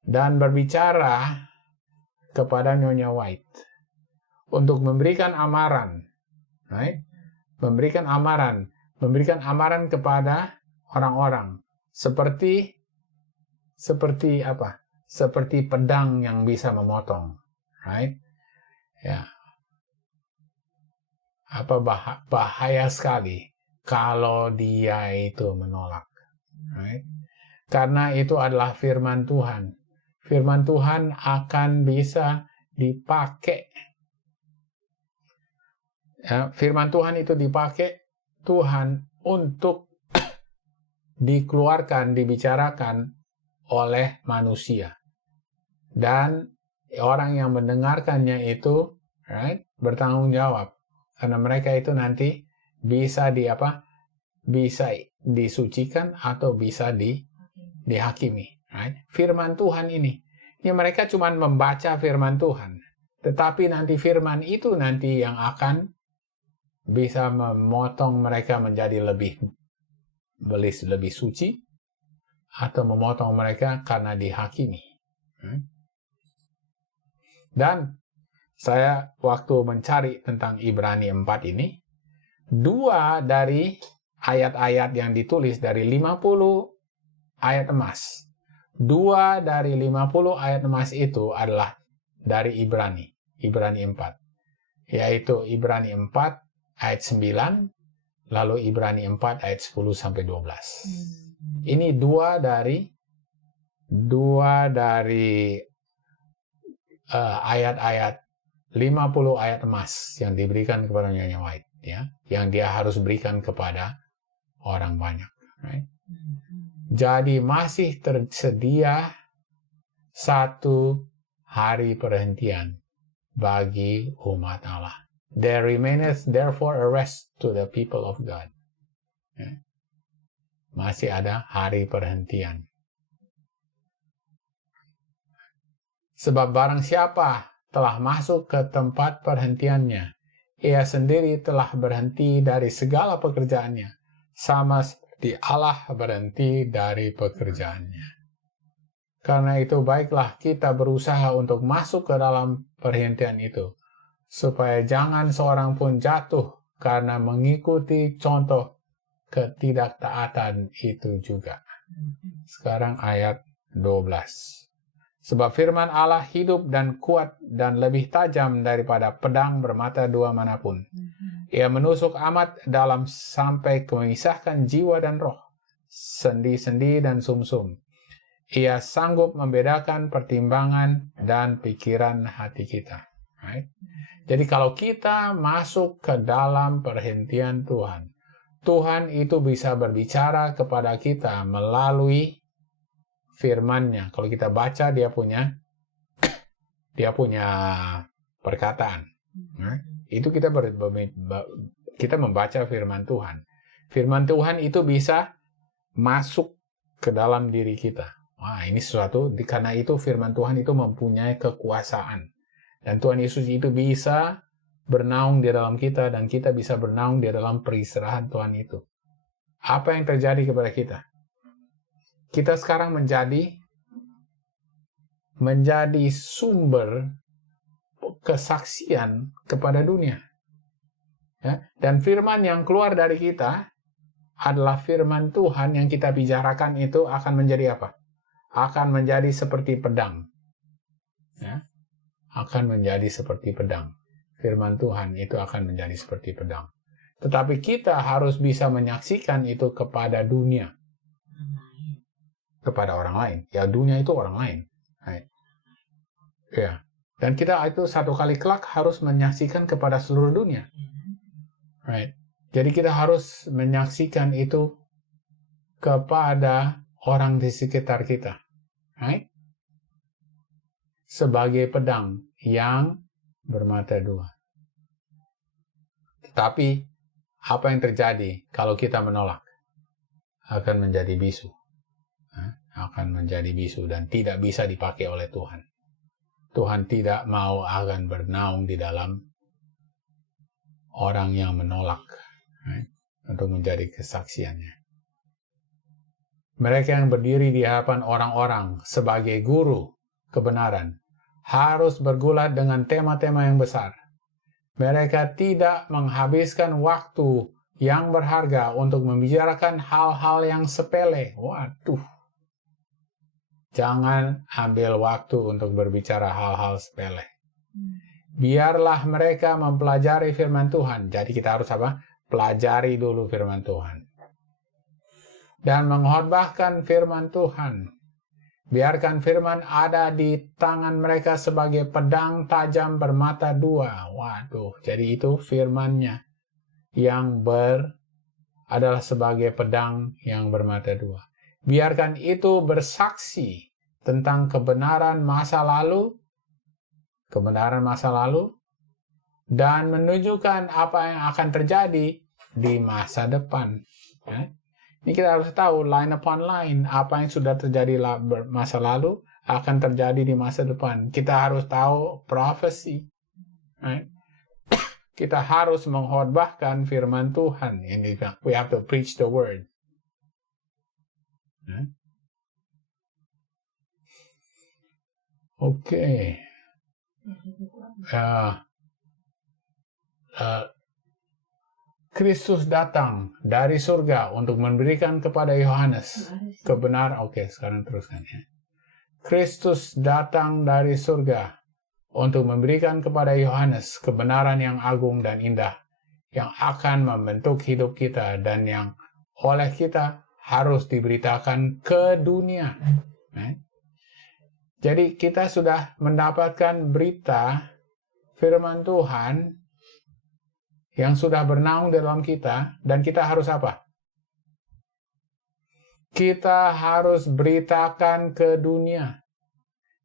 dan berbicara kepada Nyonya White untuk memberikan amaran, right? memberikan amaran kepada orang-orang. Seperti apa? Seperti pedang yang bisa memotong, right? Ya. bahaya sekali kalau dia itu menolak. Right? Karena itu adalah firman Tuhan. Firman Tuhan akan bisa dipakai. Ya, firman Tuhan itu dipakai Tuhan untuk dikeluarkan, dibicarakan oleh manusia. Dan orang yang mendengarkannya itu bertanggung jawab. Karena mereka itu nanti bisa bisa disucikan atau bisa dihakimi. Right? Firman Tuhan ini. Ya, mereka cuma membaca firman Tuhan. Tetapi nanti firman itu nanti yang akan bisa memotong mereka menjadi lebih suci atau memotong mereka karena dihakimi. Dan saya waktu mencari tentang Ibrani 4 ini, 2 dari ayat-ayat yang ditulis dari 50 ayat emas. 2 dari 50 ayat emas itu adalah dari Ibrani 4. Yaitu Ibrani 4 ayat 9, lalu Ibrani 4 ayat 10 sampai 12. Ini 2 dari ayat-ayat 50 ayat emas yang diberikan kepada Nyonya White, ya, yang dia harus berikan kepada orang banyak. Right? Jadi masih tersedia satu hari perhentian bagi umat Allah. There remaineth therefore a rest to the people of God. Ya. Masih ada hari perhentian. Sebab barang siapa telah masuk ke tempat perhentiannya, ia sendiri telah berhenti dari segala pekerjaannya, sama seperti Allah berhenti dari pekerjaannya. Karena itu baiklah kita berusaha untuk masuk ke dalam perhentian itu, supaya jangan seorang pun jatuh karena mengikuti contoh ketidaktaatan itu juga. Sekarang ayat 12. Sebab firman Allah hidup dan kuat dan lebih tajam daripada pedang bermata dua manapun. Ia menusuk amat dalam sampai memisahkan jiwa dan roh, sendi-sendi dan sumsum. Ia sanggup membedakan pertimbangan dan pikiran hati kita. Right? Jadi kalau kita masuk ke dalam perhentian Tuhan, Tuhan itu bisa berbicara kepada kita melalui firman-Nya. Kalau kita baca dia punya perkataan. Itu kita membaca firman Tuhan. Firman Tuhan itu bisa masuk ke dalam diri kita. Wah, ini sesuatu, karena itu firman Tuhan itu mempunyai kekuasaan. Dan Tuhan Yesus itu bisa bernaung di dalam kita, dan kita bisa bernaung di dalam peristirahatan Tuhan itu. Apa yang terjadi kepada kita? Kita sekarang menjadi sumber kesaksian kepada dunia. Ya? Dan firman yang keluar dari kita adalah firman Tuhan yang kita bicarakan itu akan menjadi apa? Akan menjadi seperti pedang. Ya? Akan menjadi seperti pedang. Firman Tuhan itu akan menjadi seperti pedang. Tetapi kita harus bisa menyaksikan itu kepada dunia. Kepada orang lain. Ya, dunia itu orang lain. Right. Ya. Dan kita itu satu kali kelak harus menyaksikan kepada seluruh dunia. Right. Jadi kita harus menyaksikan itu kepada orang di sekitar kita. Right. Sebagai pedang yang bermata dua. Tetapi apa yang terjadi kalau kita menolak? Akan menjadi bisu. Akan menjadi bisu dan tidak bisa dipakai oleh Tuhan. Tuhan tidak mau akan bernaung di dalam orang yang menolak untuk menjadi kesaksiannya. Mereka yang berdiri di hadapan orang-orang sebagai guru kebenaran harus bergulat dengan tema-tema yang besar. Mereka tidak menghabiskan waktu yang berharga untuk membicarakan hal-hal yang sepele. Waduh. Jangan ambil waktu untuk berbicara hal-hal sepele. Biarlah mereka mempelajari firman Tuhan. Jadi kita harus apa? Pelajari dulu firman Tuhan. Dan mengkhotbahkan firman Tuhan. Biarkan firman ada di tangan mereka sebagai pedang tajam bermata dua. Waduh, jadi itu firmannya yang adalah sebagai pedang yang bermata dua. Biarkan itu bersaksi tentang kebenaran masa lalu, dan menunjukkan apa yang akan terjadi di masa depan. Ya. Ini kita harus tahu line upon line, apa yang sudah terjadi masa lalu akan terjadi di masa depan. Kita harus tahu prophecy. Right? Kita harus mengkhotbahkan firman Tuhan. We have to preach the word. Oke. Kristus datang dari surga untuk memberikan kepada Yohanes kebenaran. Oke, sekarang teruskan ya. Kristus datang dari surga untuk memberikan kepada Yohanes kebenaran yang agung dan indah yang akan membentuk hidup kita dan yang oleh kita harus diberitakan ke dunia. Jadi kita sudah mendapatkan berita firman Tuhan yang sudah bernaung dalam kita, dan kita harus apa? Kita harus beritakan ke dunia.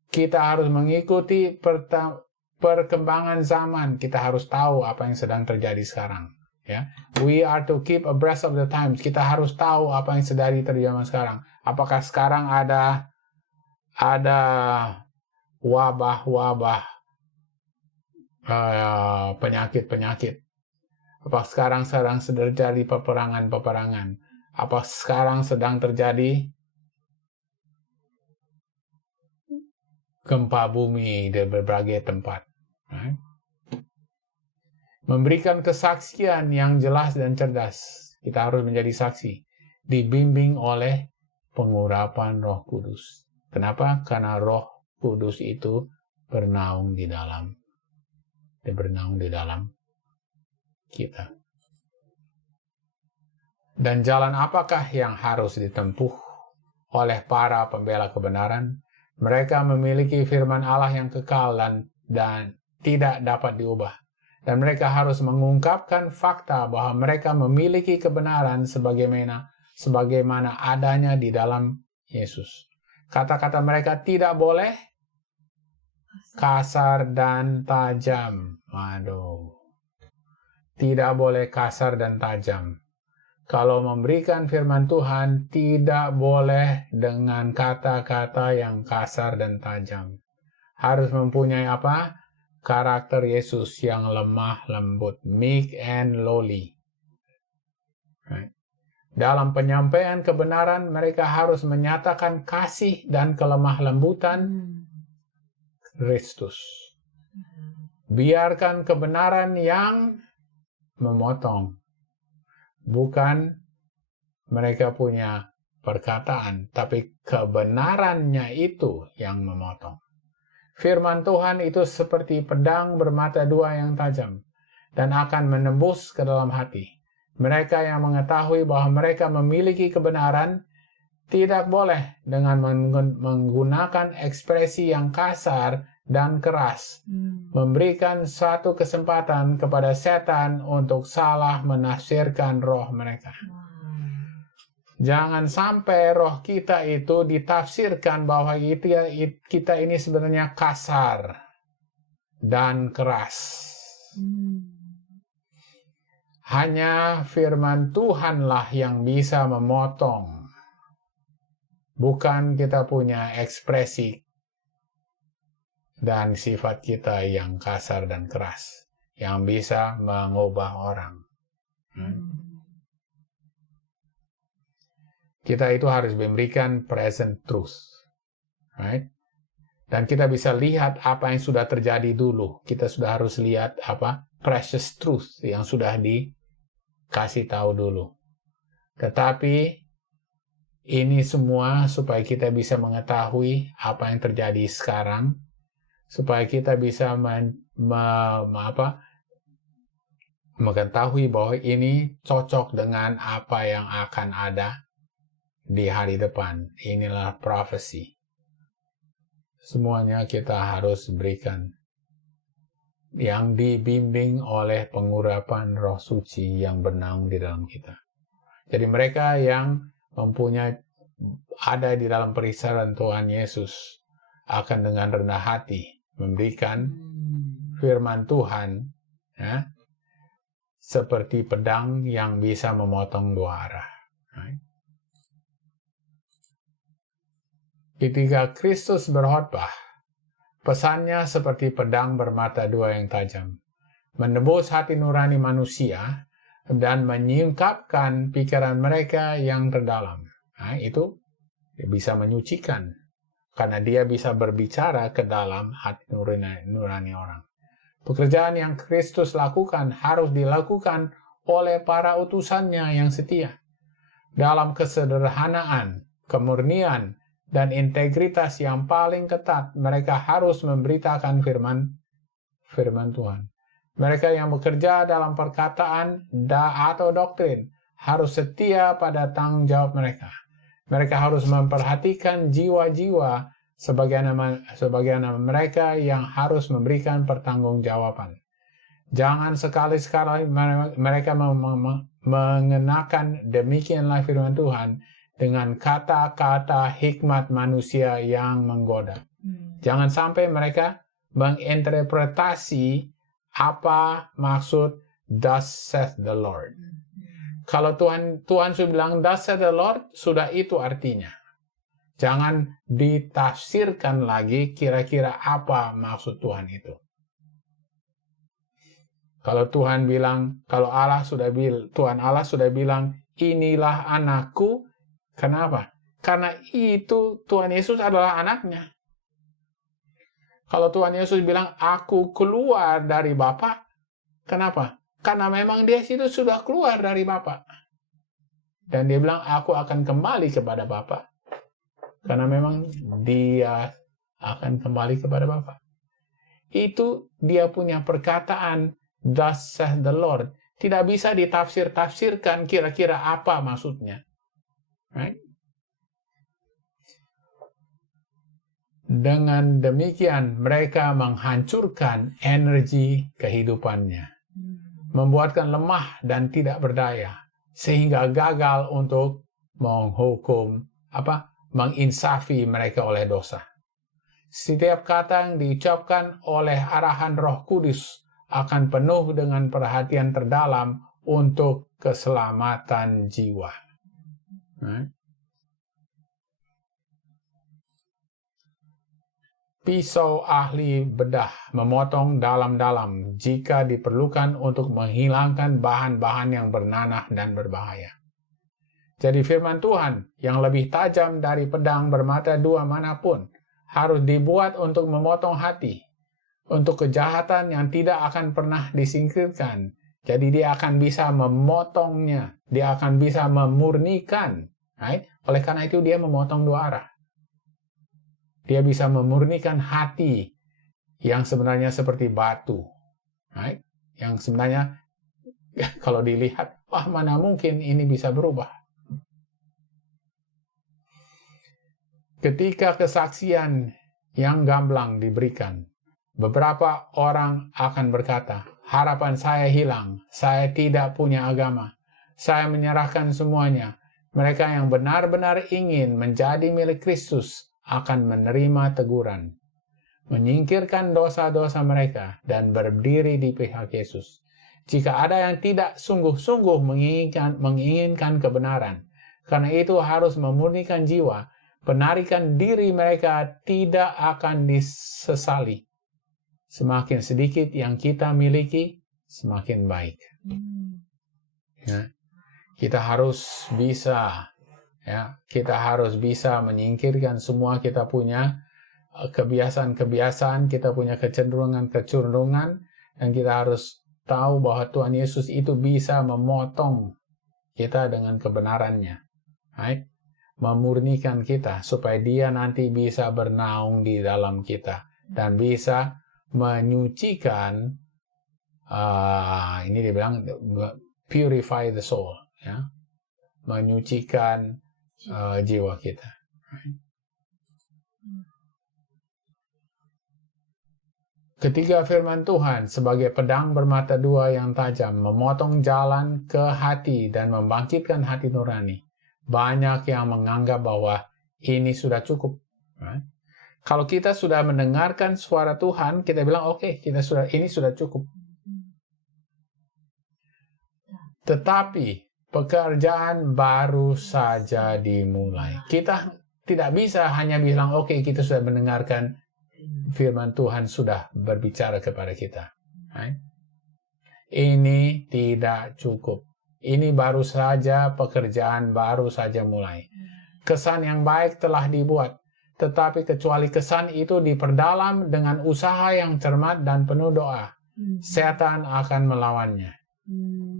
Kita harus mengikuti perkembangan zaman. Kita harus tahu apa yang sedang terjadi sekarang. Ya, we are to keep abreast of the times. Kita harus tahu apa yang sedang terjadi sekarang. Apakah sekarang ada wabah-wabah, penyakit-penyakit? Apa sekarang sedang terjadi peperangan-peperangan? Apa sekarang sedang terjadi gempa bumi di berbagai tempat? Memberikan kesaksian yang jelas dan cerdas. Kita harus menjadi saksi. Dibimbing oleh pengurapan Roh Kudus. Kenapa? Karena Roh Kudus itu bernaung di dalam kita. Dan jalan apakah yang harus ditempuh oleh para pembela kebenaran? Mereka memiliki firman Allah yang kekal dan tidak dapat diubah. Dan mereka harus mengungkapkan fakta bahwa mereka memiliki kebenaran sebagaimana adanya di dalam Yesus. Kata-kata mereka tidak boleh kasar dan tajam. Waduh. Tidak boleh kasar dan tajam. Kalau memberikan firman Tuhan, tidak boleh dengan kata-kata yang kasar dan tajam. Harus mempunyai apa? Karakter Yesus yang lemah lembut, meek and lowly. Right? Dalam penyampaian kebenaran, mereka harus menyatakan kasih dan kelemah lembutan Kristus. Biarkan kebenaran yang memotong. Bukan mereka punya perkataan, tapi kebenarannya itu yang memotong. Firman Tuhan itu seperti pedang bermata dua yang tajam dan akan menembus ke dalam hati. Mereka yang mengetahui bahwa mereka memiliki kebenaran tidak boleh dengan menggunakan ekspresi yang kasar dan keras, memberikan satu kesempatan kepada setan untuk salah menafsirkan roh mereka. Jangan sampai roh kita itu ditafsirkan bahwa kita ini sebenarnya kasar dan keras. Hanya firman Tuhanlah yang bisa memotong. Bukan kita punya ekspresi dan sifat kita yang kasar dan keras, yang bisa mengubah orang. Kita itu harus memberikan present truth. Right? Dan kita bisa lihat apa yang sudah terjadi dulu. Kita sudah harus lihat apa? Precious truth yang sudah dikasih tahu dulu. Tetapi ini semua supaya kita bisa mengetahui apa yang terjadi sekarang, supaya kita bisa mengetahui bahwa ini cocok dengan apa yang akan ada di hari depan. Inilah prophecy. Semuanya kita harus berikan, yang dibimbing oleh pengurapan Roh Suci yang bernaung di dalam kita. Jadi mereka yang ada di dalam perisaran Tuhan Yesus akan dengan rendah hati memberikan firman Tuhan, ya, seperti pedang yang bisa memotong dua arah. Right? Ketika Kristus berkhotbah, pesannya seperti pedang bermata dua yang tajam, menembus hati nurani manusia dan menyingkapkan pikiran mereka yang terdalam. Nah, itu bisa menyucikan, karena dia bisa berbicara ke dalam hati nurani orang. Pekerjaan yang Kristus lakukan harus dilakukan oleh para utusannya yang setia. Dalam kesederhanaan, kemurnian, dan integritas yang paling ketat, mereka harus memberitakan firman Tuhan. Mereka yang bekerja dalam perkataan atau doktrin harus setia pada tanggung jawab mereka. Mereka harus memperhatikan jiwa-jiwa sebagaimana mereka yang harus memberikan pertanggungjawaban. Jangan sekali-sekali mereka mengenakan demikianlah firman Tuhan dengan kata-kata hikmat manusia yang menggoda. Jangan sampai mereka menginterpretasi apa maksud "Thus saith the Lord". Kalau Tuhan sudah bilang "Thus saith the Lord", sudah itu artinya. Jangan ditafsirkan lagi kira-kira apa maksud Tuhan itu. Kalau Tuhan Allah sudah bilang, "Inilah anakku", kenapa? Karena itu Tuhan Yesus adalah anaknya. Kalau Tuhan Yesus bilang, "Aku keluar dari Bapa", kenapa? Karena memang dia itu sudah keluar dari Bapa. Dan dia bilang, "Aku akan kembali kepada Bapa", karena memang dia akan kembali kepada Bapa. Itu dia punya perkataan "Thus saith the Lord". Tidak bisa ditafsir-tafsirkan kira-kira apa maksudnya. Right? Dengan demikian mereka menghancurkan energi kehidupannya, membuatkan lemah dan tidak berdaya, sehingga gagal untuk menginsafi mereka oleh dosa. Setiap kata yang diucapkan oleh arahan Roh Kudus akan penuh dengan perhatian terdalam untuk keselamatan jiwa. Pisau ahli bedah memotong dalam-dalam jika diperlukan untuk menghilangkan bahan-bahan yang bernanah dan berbahaya. Jadi firman Tuhan yang lebih tajam dari pedang bermata dua manapun harus dibuat untuk memotong hati, untuk kejahatan yang tidak akan pernah disingkirkan. Jadi dia akan bisa memotongnya, dia akan bisa memurnikan. Right? Oleh karena itu dia memotong dua arah. Dia bisa memurnikan hati yang sebenarnya seperti batu. Right? Yang sebenarnya kalau dilihat, wah mana mungkin ini bisa berubah. Ketika kesaksian yang gamblang diberikan, beberapa orang akan berkata, "Harapan saya hilang, saya tidak punya agama, saya menyerahkan semuanya." Mereka yang benar-benar ingin menjadi milik Kristus akan menerima teguran, menyingkirkan dosa-dosa mereka, dan berdiri di pihak Yesus. Jika ada yang tidak sungguh-sungguh menginginkan kebenaran, karena itu harus memurnikan jiwa, penarikan diri mereka tidak akan disesali. Semakin sedikit yang kita miliki, semakin baik. Ya. Kita harus bisa menyingkirkan semua kita punya kebiasaan-kebiasaan, kita punya kecenderungan-kecenderungan, dan kita harus tahu bahwa Tuhan Yesus itu bisa memotong kita dengan kebenarannya. Right? Memurnikan kita supaya dia nanti bisa bernaung di dalam kita dan bisa menyucikan, ini dibilang purify the soul, ya, menyucikan jiwa kita. Ketiga, firman Tuhan sebagai pedang bermata dua yang tajam, memotong jalan ke hati dan membangkitkan hati nurani. Banyak yang menganggap bahwa ini sudah cukup. Kalau kita sudah mendengarkan suara Tuhan, kita bilang oke, ini sudah cukup. Tetapi pekerjaan baru saja dimulai. Kita tidak bisa hanya bilang oke, kita sudah mendengarkan firman Tuhan sudah berbicara kepada kita. Ini tidak cukup. Ini baru saja pekerjaan baru saja mulai. Kesan yang baik telah dibuat, tetapi kecuali kesan itu diperdalam dengan usaha yang cermat dan penuh doa, setan akan melawannya.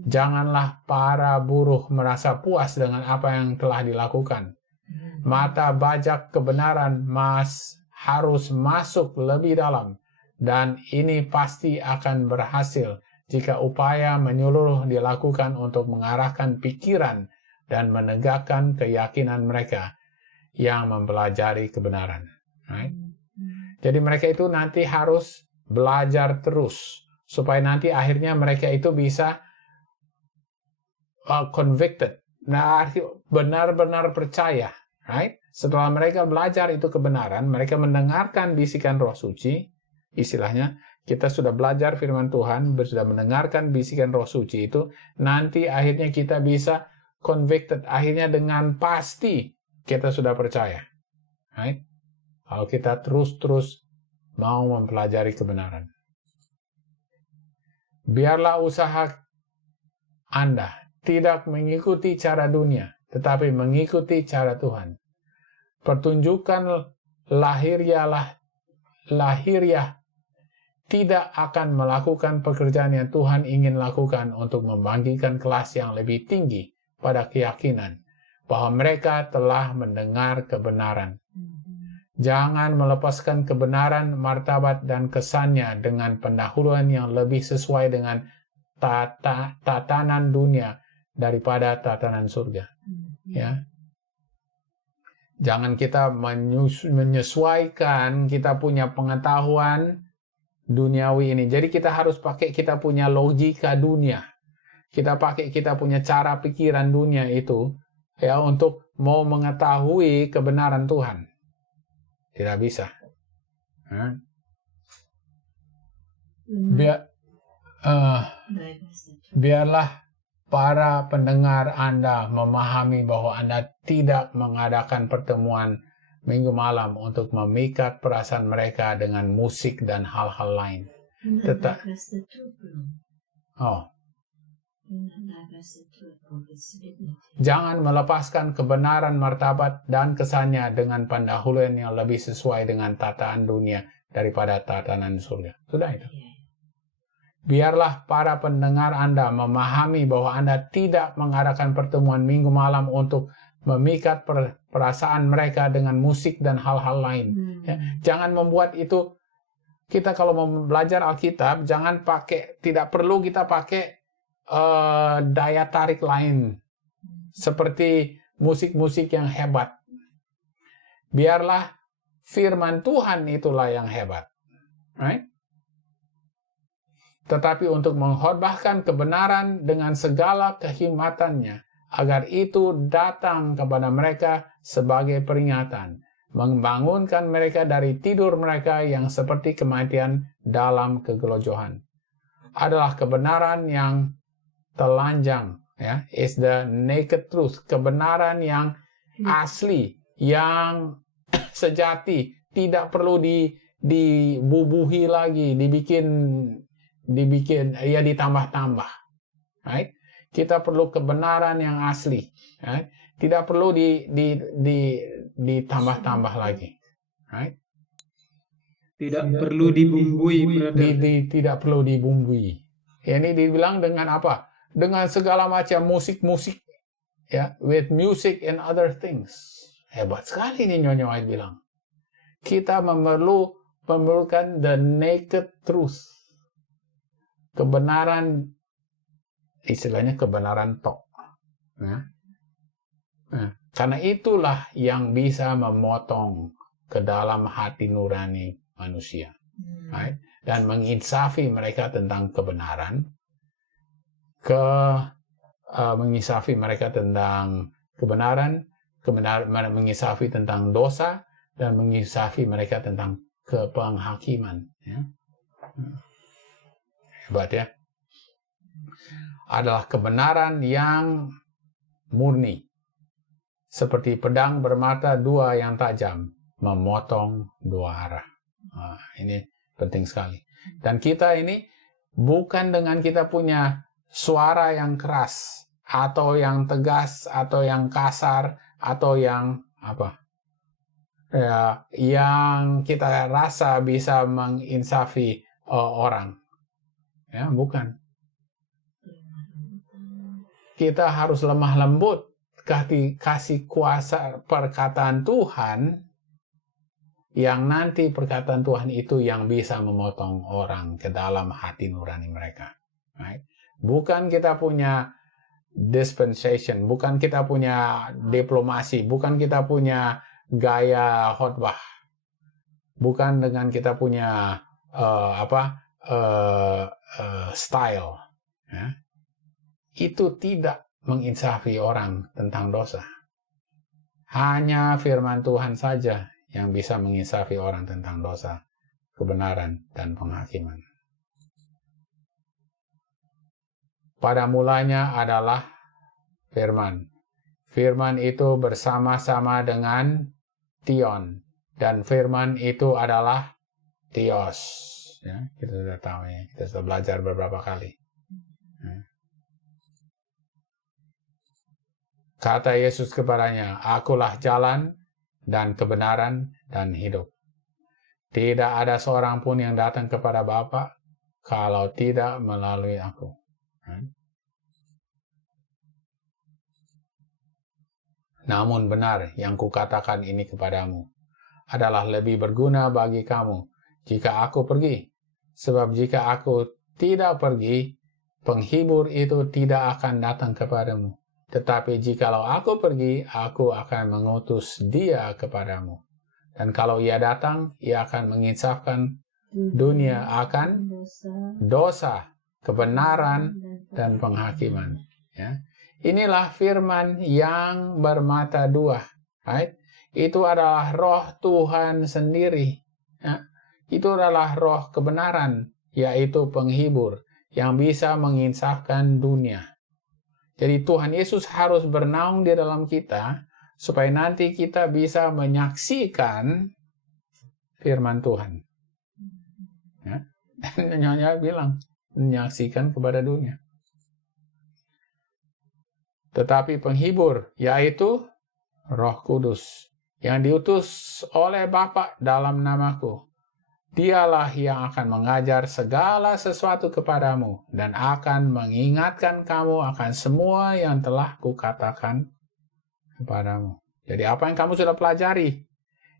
Janganlah para buruh merasa puas dengan apa yang telah dilakukan. Mata bajak kebenaran harus masuk lebih dalam, dan ini pasti akan berhasil jika upaya menyeluruh dilakukan untuk mengarahkan pikiran dan menegakkan keyakinan mereka yang mempelajari kebenaran. Jadi mereka itu nanti harus belajar terus, supaya nanti akhirnya mereka itu bisa convicted, benar-benar percaya. Setelah mereka belajar itu kebenaran, mereka mendengarkan bisikan Roh Suci, istilahnya, kita sudah belajar firman Tuhan, sudah mendengarkan bisikan Roh Suci itu, nanti akhirnya kita bisa convicted, akhirnya dengan pasti kita sudah percaya. Kalau kita terus mau mempelajari kebenaran. Biarlah usaha Anda tidak mengikuti cara dunia, tetapi mengikuti cara Tuhan. Pertunjukan lahiriah tidak akan melakukan pekerjaan yang Tuhan ingin lakukan untuk membangkitkan kelas yang lebih tinggi pada keyakinan bahwa mereka telah mendengar kebenaran. Jangan melepaskan kebenaran, martabat, dan kesannya dengan pendahuluan yang lebih sesuai dengan tatanan dunia daripada tatanan surga. Ya. Jangan kita menyesuaikan kita punya pengetahuan duniawi ini. Jadi kita harus pakai kita punya logika dunia. Kita pakai kita punya cara pikiran dunia itu ya untuk mau mengetahui kebenaran Tuhan. Tidak bisa. Biarlah para pendengar Anda memahami bahwa Anda tidak mengadakan pertemuan minggu malam untuk memikat perasaan mereka dengan musik dan hal-hal lain. Jangan melepaskan kebenaran, martabat, dan kesannya dengan pendahuluan yang lebih sesuai dengan tataan dunia daripada tatanan surga. Sudah itu. Biarlah para pendengar Anda memahami bahwa Anda tidak mengadakan pertemuan minggu malam untuk memikat perasaan mereka dengan musik dan hal-hal lain. Ya, jangan membuat itu, kita kalau mau belajar Alkitab, tidak perlu kita pakai daya tarik lain, seperti musik-musik yang hebat. Biarlah firman Tuhan itulah yang hebat. Right? Tetapi untuk mengkhotbahkan kebenaran dengan segala kehikmatannya, agar itu datang kepada mereka sebagai peringatan, membangunkan mereka dari tidur mereka yang seperti kematian dalam kegelojohan. Adalah kebenaran yang telanjang, ya, is the naked truth, kebenaran yang asli, yang sejati, tidak perlu dibubuhi lagi, dibikin ya ditambah-tambah. Right? Kita perlu kebenaran yang asli. Right? Tidak perlu ditambah-tambah lagi. Right? Tidak perlu dibumbui, tidak perlu dibumbui. Ini dibilang dengan apa? Dengan segala macam musik-musik, ya, with music and other things. Hebat sekali nih Nyonya White bilang. Kita memerlukan the naked truth. Kebenaran, istilahnya kebenaran tok. Karena itulah yang bisa memotong ke dalam hati nurani manusia. Right? Dan menginsafi mereka tentang kebenaran, menginsafi mereka tentang kebenaran, menginsafi tentang dosa, dan menginsafi mereka tentang kepenghakiman. Ya. Hebat ya. Adalah kebenaran yang murni. Seperti pedang bermata dua yang tajam, memotong dua arah. Nah, ini penting sekali. Dan kita ini bukan dengan kita punya suara yang keras, atau yang tegas, atau yang kasar, atau yang yang kita rasa bisa menginsafi orang. Ya, bukan. Kita harus lemah lembut, kasih kuasa perkataan Tuhan, yang nanti perkataan Tuhan itu yang bisa memotong orang ke dalam hati nurani mereka. Right? Bukan kita punya dispensation, bukan kita punya diplomasi, bukan kita punya gaya khotbah, bukan dengan kita punya style. Ya. Itu tidak menginsafi orang tentang dosa. Hanya firman Tuhan saja yang bisa menginsafi orang tentang dosa, kebenaran, dan penghakiman. Pada mulanya adalah firman. Firman itu bersama-sama dengan Tion. Dan firman itu adalah Theos. Ya, kita sudah tahu ya. Kita sudah belajar beberapa kali. Ya. Kata Yesus kepadanya, "Akulah jalan dan kebenaran dan hidup. Tidak ada seorang pun yang datang kepada Bapa kalau tidak melalui aku." Namun benar yang kukatakan ini kepadamu adalah lebih berguna bagi kamu jika aku pergi. Sebab jika aku tidak pergi, penghibur itu tidak akan datang kepadamu. Tetapi jikalau aku pergi, aku akan mengutus dia kepadamu. Dan kalau ia datang, ia akan menginsafkan dunia akan dosa, kebenaran, dan penghakiman. Ya. Inilah firman yang bermata dua. Right? Itu adalah roh Tuhan sendiri. Ya. Itu adalah roh kebenaran, yaitu penghibur, yang bisa menginsafkan dunia. Jadi Tuhan Yesus harus bernaung di dalam kita, supaya nanti kita bisa menyaksikan firman Tuhan. Ya. Dan Nyonya bilang, menyaksikan kepada dunia. Tetapi penghibur, yaitu Roh Kudus, yang diutus oleh Bapa dalam namaku, dialah yang akan mengajar segala sesuatu kepadamu dan akan mengingatkan kamu akan semua yang telah kukatakan kepadamu. Jadi apa yang kamu sudah pelajari,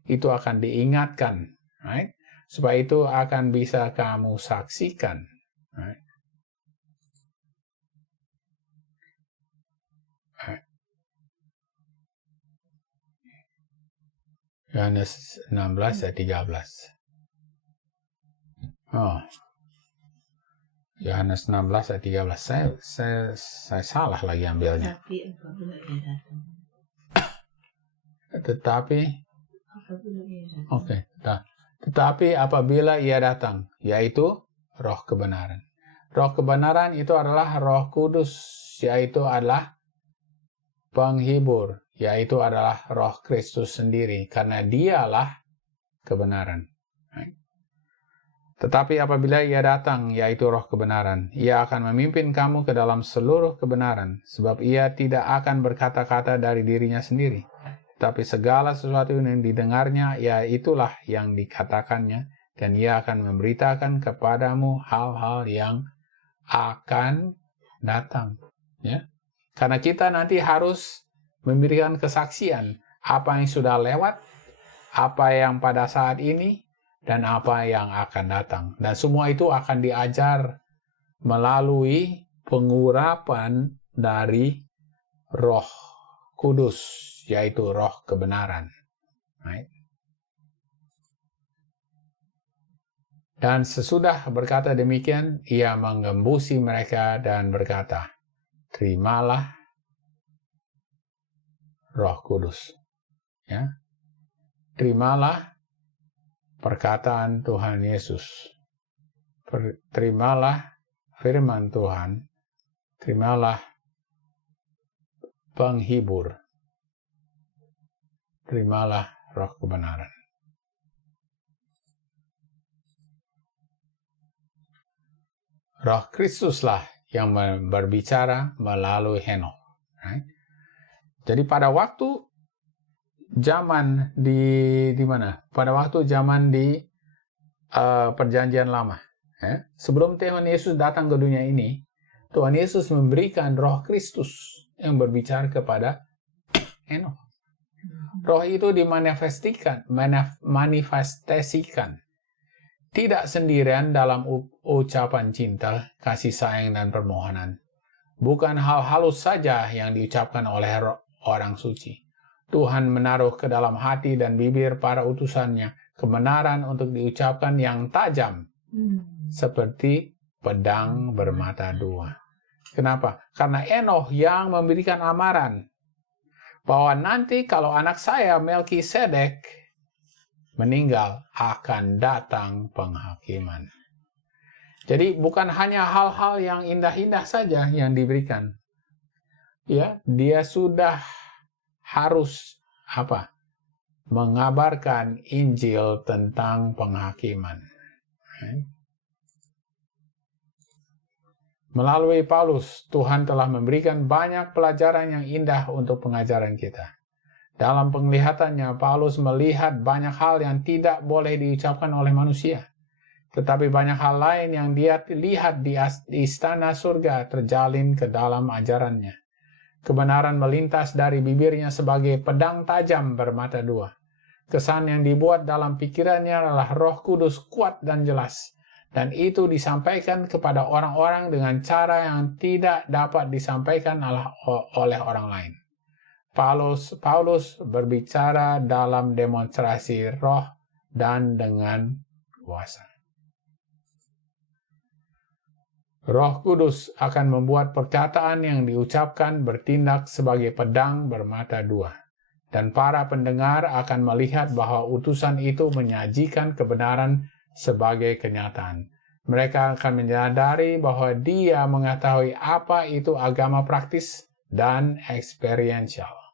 itu akan diingatkan. Right? Supaya itu akan bisa kamu saksikan. Right? Yohanes 16 ayat 13. Oh. Yohanes 16 ayat 13. Saya salah lagi ambilnya. Tetapi apabila ia datang, yaitu Roh kebenaran. Roh kebenaran itu adalah Roh Kudus, yaitu adalah penghibur, yaitu adalah Roh Kristus sendiri, karena dialah kebenaran. Tetapi apabila ia datang, yaitu Roh kebenaran, ia akan memimpin kamu ke dalam seluruh kebenaran, sebab ia tidak akan berkata-kata dari dirinya sendiri. Tetapi segala sesuatu yang didengarnya, ya itulah yang dikatakannya, dan ia akan memberitakan kepadamu hal-hal yang akan datang. Ya? Karena kita nanti harus memberikan kesaksian apa yang sudah lewat, apa yang pada saat ini, dan apa yang akan datang. Dan semua itu akan diajar melalui pengurapan dari Roh Kudus, yaitu Roh kebenaran. Right? Dan sesudah berkata demikian, ia menggembusi mereka dan berkata, terimalah Roh Kudus. Ya. Terimalah perkataan Tuhan Yesus. Terimalah firman Tuhan. Terimalah penghibur. Terimalah Roh kebenaran. Roh Kristuslah yang berbicara melalui Henokh. Right? Jadi pada waktu zaman di mana? Pada waktu zaman di Perjanjian Lama. Sebelum Tuhan Yesus datang ke dunia ini, Tuhan Yesus memberikan Roh Kristus yang berbicara kepada Henokh. Roh itu dimanifestasikan tidak sendirian dalam ucapan cinta, kasih sayang, dan permohonan. Bukan hal halus saja yang diucapkan oleh orang suci. Tuhan menaruh ke dalam hati dan bibir para utusannya kebenaran untuk diucapkan yang tajam, seperti pedang bermata dua. Kenapa? Karena Henokh yang memberikan amaran bahwa nanti kalau anak saya Melkisedek meninggal, akan datang penghakiman. Jadi bukan hanya hal-hal yang indah-indah saja yang diberikan. Ya, dia sudah harus mengabarkan Injil tentang penghakiman. Melalui Paulus, Tuhan telah memberikan banyak pelajaran yang indah untuk pengajaran kita. Dalam penglihatannya, Paulus melihat banyak hal yang tidak boleh diucapkan oleh manusia. Tetapi banyak hal lain yang dia lihat di istana surga terjalin ke dalam ajarannya. Kebenaran melintas dari bibirnya sebagai pedang tajam bermata dua. Kesan yang dibuat dalam pikirannya adalah Roh Kudus kuat dan jelas. Dan itu disampaikan kepada orang-orang dengan cara yang tidak dapat disampaikan oleh orang lain. Paulus berbicara dalam demonstrasi roh dan dengan kuasa. Roh Kudus akan membuat perkataan yang diucapkan bertindak sebagai pedang bermata dua. Dan para pendengar akan melihat bahwa utusan itu menyajikan kebenaran sebagai kenyataan. Mereka akan menyadari bahwa dia mengetahui apa itu agama praktis dan eksperiensial.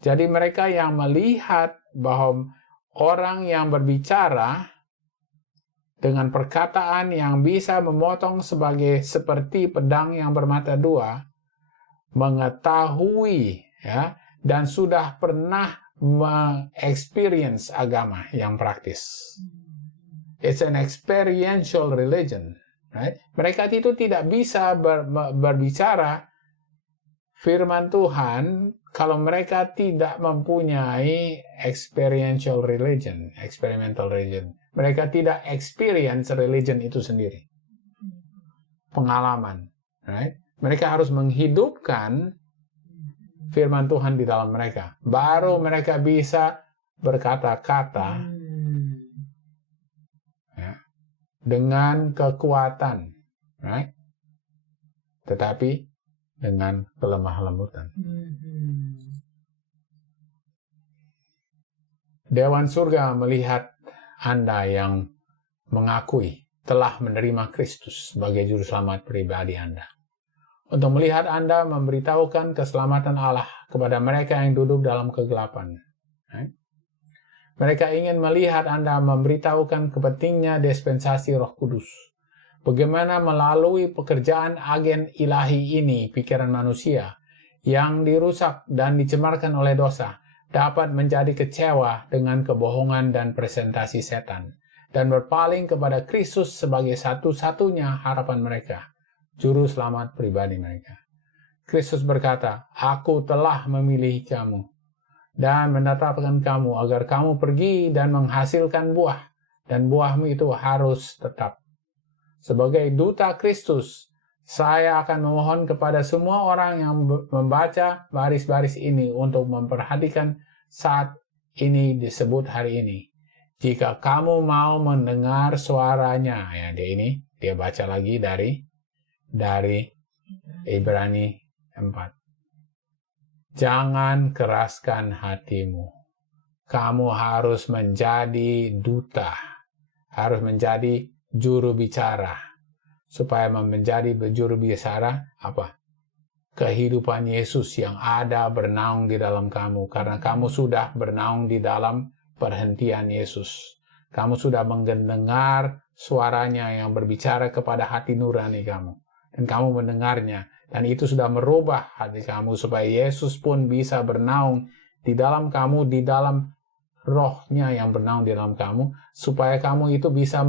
Jadi mereka yang melihat bahwa orang yang berbicara dengan perkataan yang bisa memotong seperti pedang yang bermata dua, mengetahui dan sudah pernah mengexperience agama yang praktis. It's an experiential religion. Right? Mereka itu tidak bisa berbicara firman Tuhan kalau mereka tidak mempunyai experiential religion, experimental religion. Mereka tidak experience religion itu sendiri. Pengalaman. Right? Mereka harus menghidupkan firman Tuhan di dalam mereka. Baru mereka bisa berkata-kata dengan kekuatan. Right? Tetapi dengan kelemah lembutan. Dewan surga melihat Anda yang mengakui telah menerima Kristus sebagai juru selamat pribadi Anda. Untuk melihat Anda memberitahukan keselamatan Allah kepada mereka yang duduk dalam kegelapan. Mereka ingin melihat Anda memberitahukan kepentingnya dispensasi Roh Kudus. Bagaimana melalui pekerjaan agen ilahi ini pikiran manusia yang dirusak dan dicemarkan oleh dosa dapat menjadi kecewa dengan kebohongan dan presentasi setan dan berpaling kepada Kristus sebagai satu-satunya harapan mereka, juru selamat pribadi mereka. Kristus berkata, "Aku telah memilih kamu dan menetapkan kamu agar kamu pergi dan menghasilkan buah dan buahmu itu harus tetap. Sebagai duta Kristus, saya akan memohon kepada semua orang yang membaca baris-baris ini untuk memperhatikan saat ini disebut hari ini. Jika kamu mau mendengar suaranya, ya dia baca lagi dari Ibrani 4. Jangan keraskan hatimu. Kamu harus menjadi duta, harus menjadi juru bicara. Supaya menjadi juru bicara apa? Kehidupan Yesus yang ada bernaung di dalam kamu. Karena kamu sudah bernaung di dalam perhentian Yesus. Kamu sudah mendengar suaranya yang berbicara kepada hati nurani kamu. Dan kamu mendengarnya. Dan itu sudah merubah hati kamu supaya Yesus pun bisa bernaung di dalam kamu, di dalam rohnya yang bernaung di dalam kamu, supaya kamu itu bisa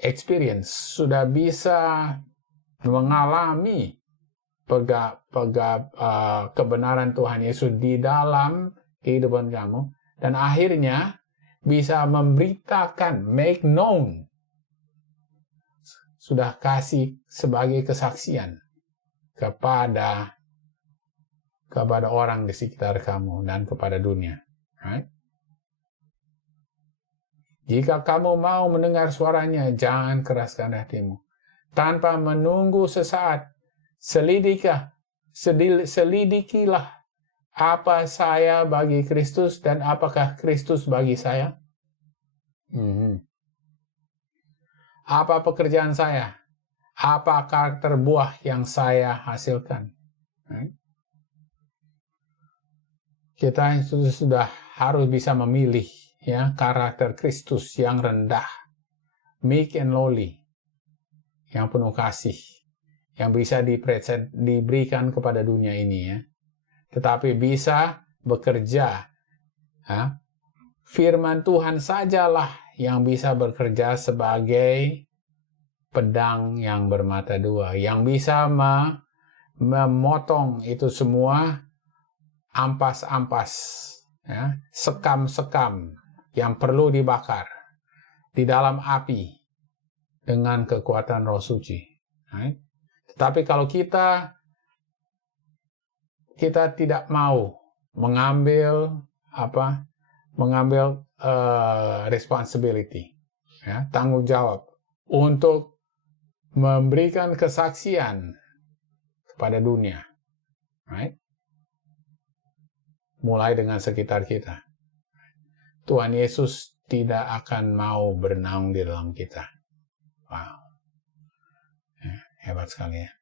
experience, sudah bisa mengalami kebenaran Tuhan Yesus di dalam kehidupan kamu, dan akhirnya bisa memberitakan, make known, sudah kasih sebagai kesaksian kepada orang di sekitar kamu dan kepada dunia. Right? Jika kamu mau mendengar suaranya, jangan keraskan hatimu. Tanpa menunggu sesaat, selidikilah apa saya bagi Kristus dan apakah Kristus bagi saya. Apa pekerjaan saya? Apa karakter buah yang saya hasilkan? Kita sudah harus bisa memilih ya karakter Kristus yang rendah, meek and lowly, yang penuh kasih, yang bisa diberikan kepada dunia ini ya. Tetapi bisa bekerja. Firman Tuhan sajalah yang bisa bekerja sebagai pedang yang bermata dua, yang bisa memotong itu semua ampas-ampas, ya, sekam-sekam yang perlu dibakar di dalam api dengan kekuatan Roh Suci. Right? Tetapi kalau kita tidak mau mengambil responsibility, ya, tanggung jawab untuk memberikan kesaksian kepada dunia, right? Mulai dengan sekitar kita, Tuhan Yesus tidak akan mau bernaung di dalam kita. Wow, ya, hebat sekali ya.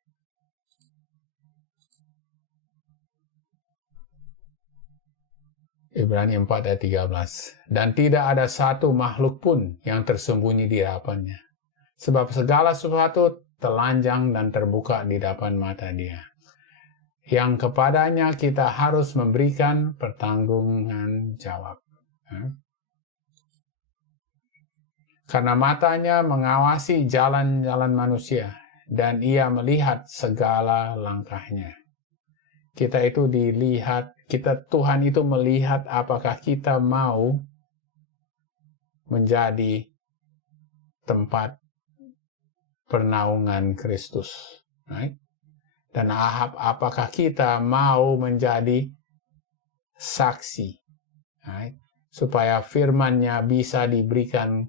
Ibrani 4 ayat 13. Dan tidak ada satu makhluk pun yang tersembunyi di hadapannya. Sebab segala sesuatu telanjang dan terbuka di depan mata Dia, yang kepadanya kita harus memberikan pertanggungan jawab. Karena matanya mengawasi jalan-jalan manusia, dan Ia melihat segala langkahnya. Tuhan itu melihat apakah kita mau menjadi tempat pernaungan Kristus, right? Dan apakah kita mau menjadi saksi, right? Supaya firman-Nya bisa diberikan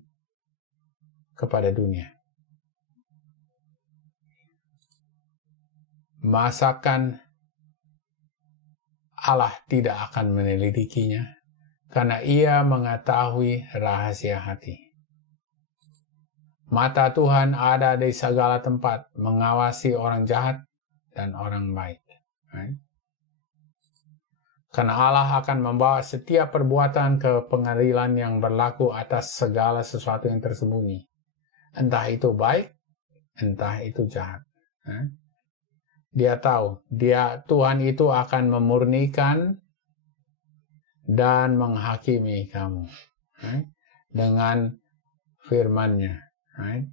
kepada dunia. Masakan Allah tidak akan menyelidikinya, karena Ia mengetahui rahasia hati. Mata Tuhan ada di segala tempat, mengawasi orang jahat dan orang baik. Right? Karena Allah akan membawa setiap perbuatan ke pengadilan yang berlaku atas segala sesuatu yang tersembunyi. Entah itu baik, entah itu jahat. Dia tahu, Tuhan itu akan memurnikan dan menghakimi kamu dengan firman-Nya. Right?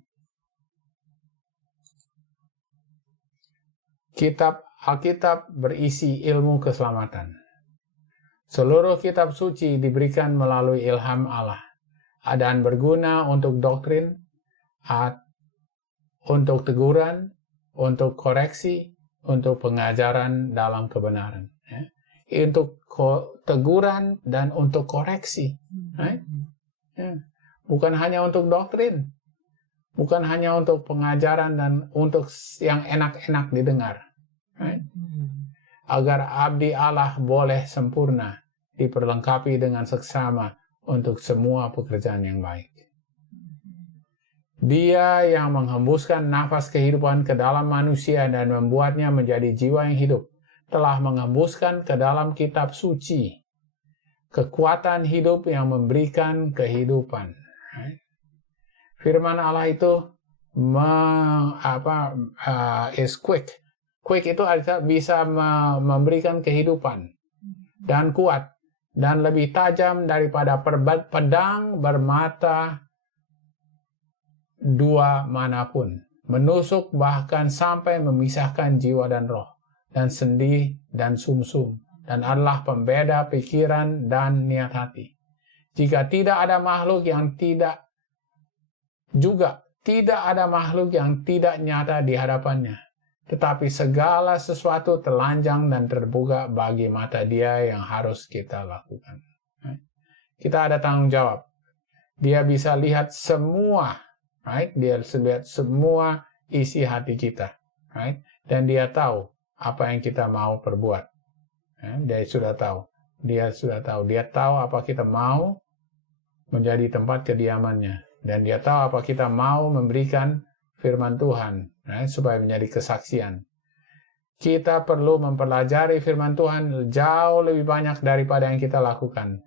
Alkitab berisi ilmu keselamatan. Seluruh kitab suci diberikan melalui ilham Allah dan berguna untuk doktrin, untuk teguran, untuk koreksi, untuk pengajaran dalam kebenaran. Untuk teguran dan untuk koreksi. Bukan hanya untuk doktrin, bukan hanya untuk pengajaran dan untuk yang enak-enak didengar. Agar abdi Allah boleh sempurna, diperlengkapi dengan seksama untuk semua pekerjaan yang baik. Dia yang menghembuskan nafas kehidupan ke dalam manusia dan membuatnya menjadi jiwa yang hidup, telah menghembuskan ke dalam kitab suci kekuatan hidup yang memberikan kehidupan. Firman Allah itu is quick. Quick itu bisa memberikan kehidupan dan kuat dan lebih tajam daripada pedang bermata dua manapun, menusuk bahkan sampai memisahkan jiwa dan roh, dan sendi dan sumsum, dan adalah pembeda pikiran dan niat hati. Jika tidak ada makhluk yang tidak nyata di hadapannya, tetapi segala sesuatu telanjang dan terbuka bagi mata Dia yang harus kita lakukan. Kita ada tanggung jawab. Dia bisa lihat semua, Dia bisa lihat semua isi hati kita, Dan Dia tahu apa yang kita mau perbuat. Dia sudah tahu. Dia tahu apa kita mau menjadi tempat kediamannya. Dan Dia tahu apa kita mau memberikan firman Tuhan, supaya menjadi kesaksian. Kita perlu mempelajari firman Tuhan jauh lebih banyak daripada yang kita lakukan.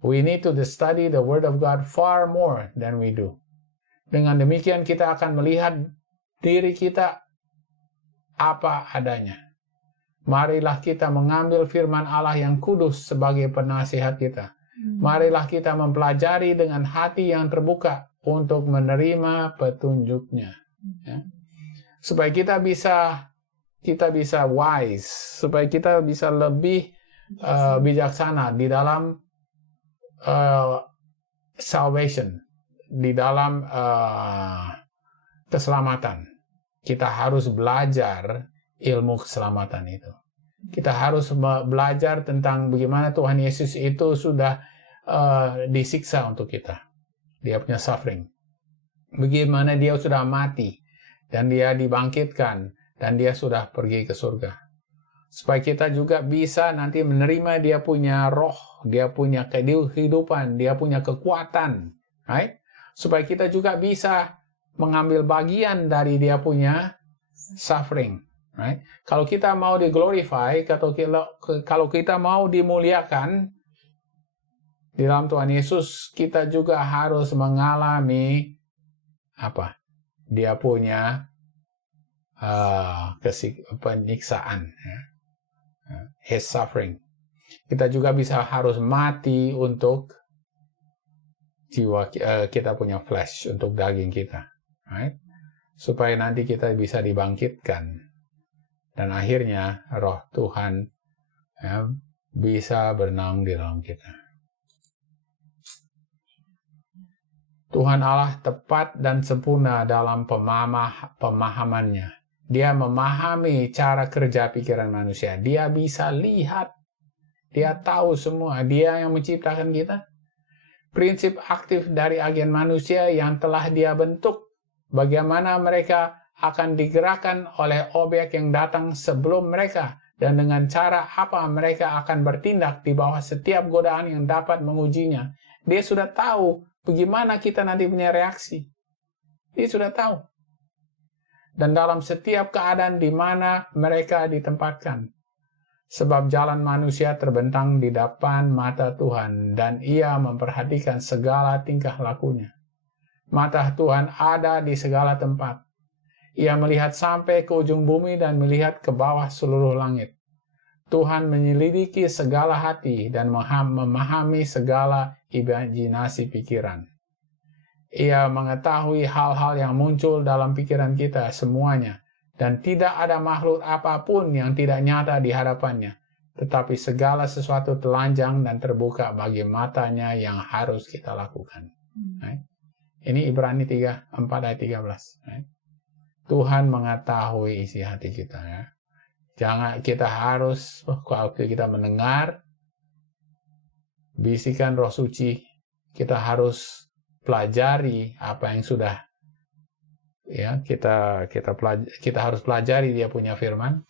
We need to study the Word of God far more than we do. Dengan demikian kita akan melihat diri kita apa adanya. Marilah kita mengambil firman Allah yang kudus sebagai penasihat kita. Marilah kita mempelajari dengan hati yang terbuka untuk menerima petunjuknya. Supaya kita bisa wise, supaya kita bisa lebih bijaksana di dalam salvation, di dalam keselamatan. Kita harus belajar ilmu keselamatan itu. Kita harus belajar tentang bagaimana Tuhan Yesus itu sudah disiksa untuk kita. Dia punya suffering. Bagaimana Dia sudah mati dan Dia dibangkitkan dan Dia sudah pergi ke surga. Supaya kita juga bisa nanti menerima Dia punya roh, Dia punya kehidupan, Dia punya kekuatan, supaya kita juga bisa mengambil bagian dari Dia punya suffering. Kalau kita mau di-glorify, kalau kita mau dimuliakan di dalam Tuhan Yesus, kita juga harus mengalami Dia punya penyiksaan, His suffering. Kita juga harus mati untuk jiwa kita punya flesh, untuk daging kita, supaya nanti kita bisa dibangkitkan. Dan akhirnya roh Tuhan bisa bernaung di dalam kita. Tuhan Allah tepat dan sempurna dalam pemahamannya. Dia memahami cara kerja pikiran manusia. Dia bisa lihat. Dia tahu semua. Dia yang menciptakan kita. Prinsip aktif dari agen manusia yang telah Dia bentuk. Bagaimana mereka akan digerakkan oleh objek yang datang sebelum mereka. Dan dengan cara apa mereka akan bertindak di bawah setiap godaan yang dapat mengujinya. Dia sudah tahu bagaimana kita nanti punya reaksi. Dia sudah tahu. Dan dalam setiap keadaan di mana mereka ditempatkan. Sebab jalan manusia terbentang di depan mata Tuhan dan Ia memperhatikan segala tingkah lakunya. Mata Tuhan ada di segala tempat. Ia melihat sampai ke ujung bumi dan melihat ke bawah seluruh langit. Tuhan menyelidiki segala hati dan memahami segala imajinasi pikiran. Ia mengetahui hal-hal yang muncul dalam pikiran kita semuanya, dan tidak ada makhluk apapun yang tidak nyata di hadapannya. tetapi segala sesuatu telanjang dan terbuka bagi matanya yang harus kita lakukan. Right? Ini Ibrani 4 ayat 13. Right? Tuhan mengetahui isi hati kita. Ya. Jangan kita harus, kalau kita mendengar bisikan Roh Suci, kita harus pelajari apa yang sudah ya kita harus pelajari dia punya firman,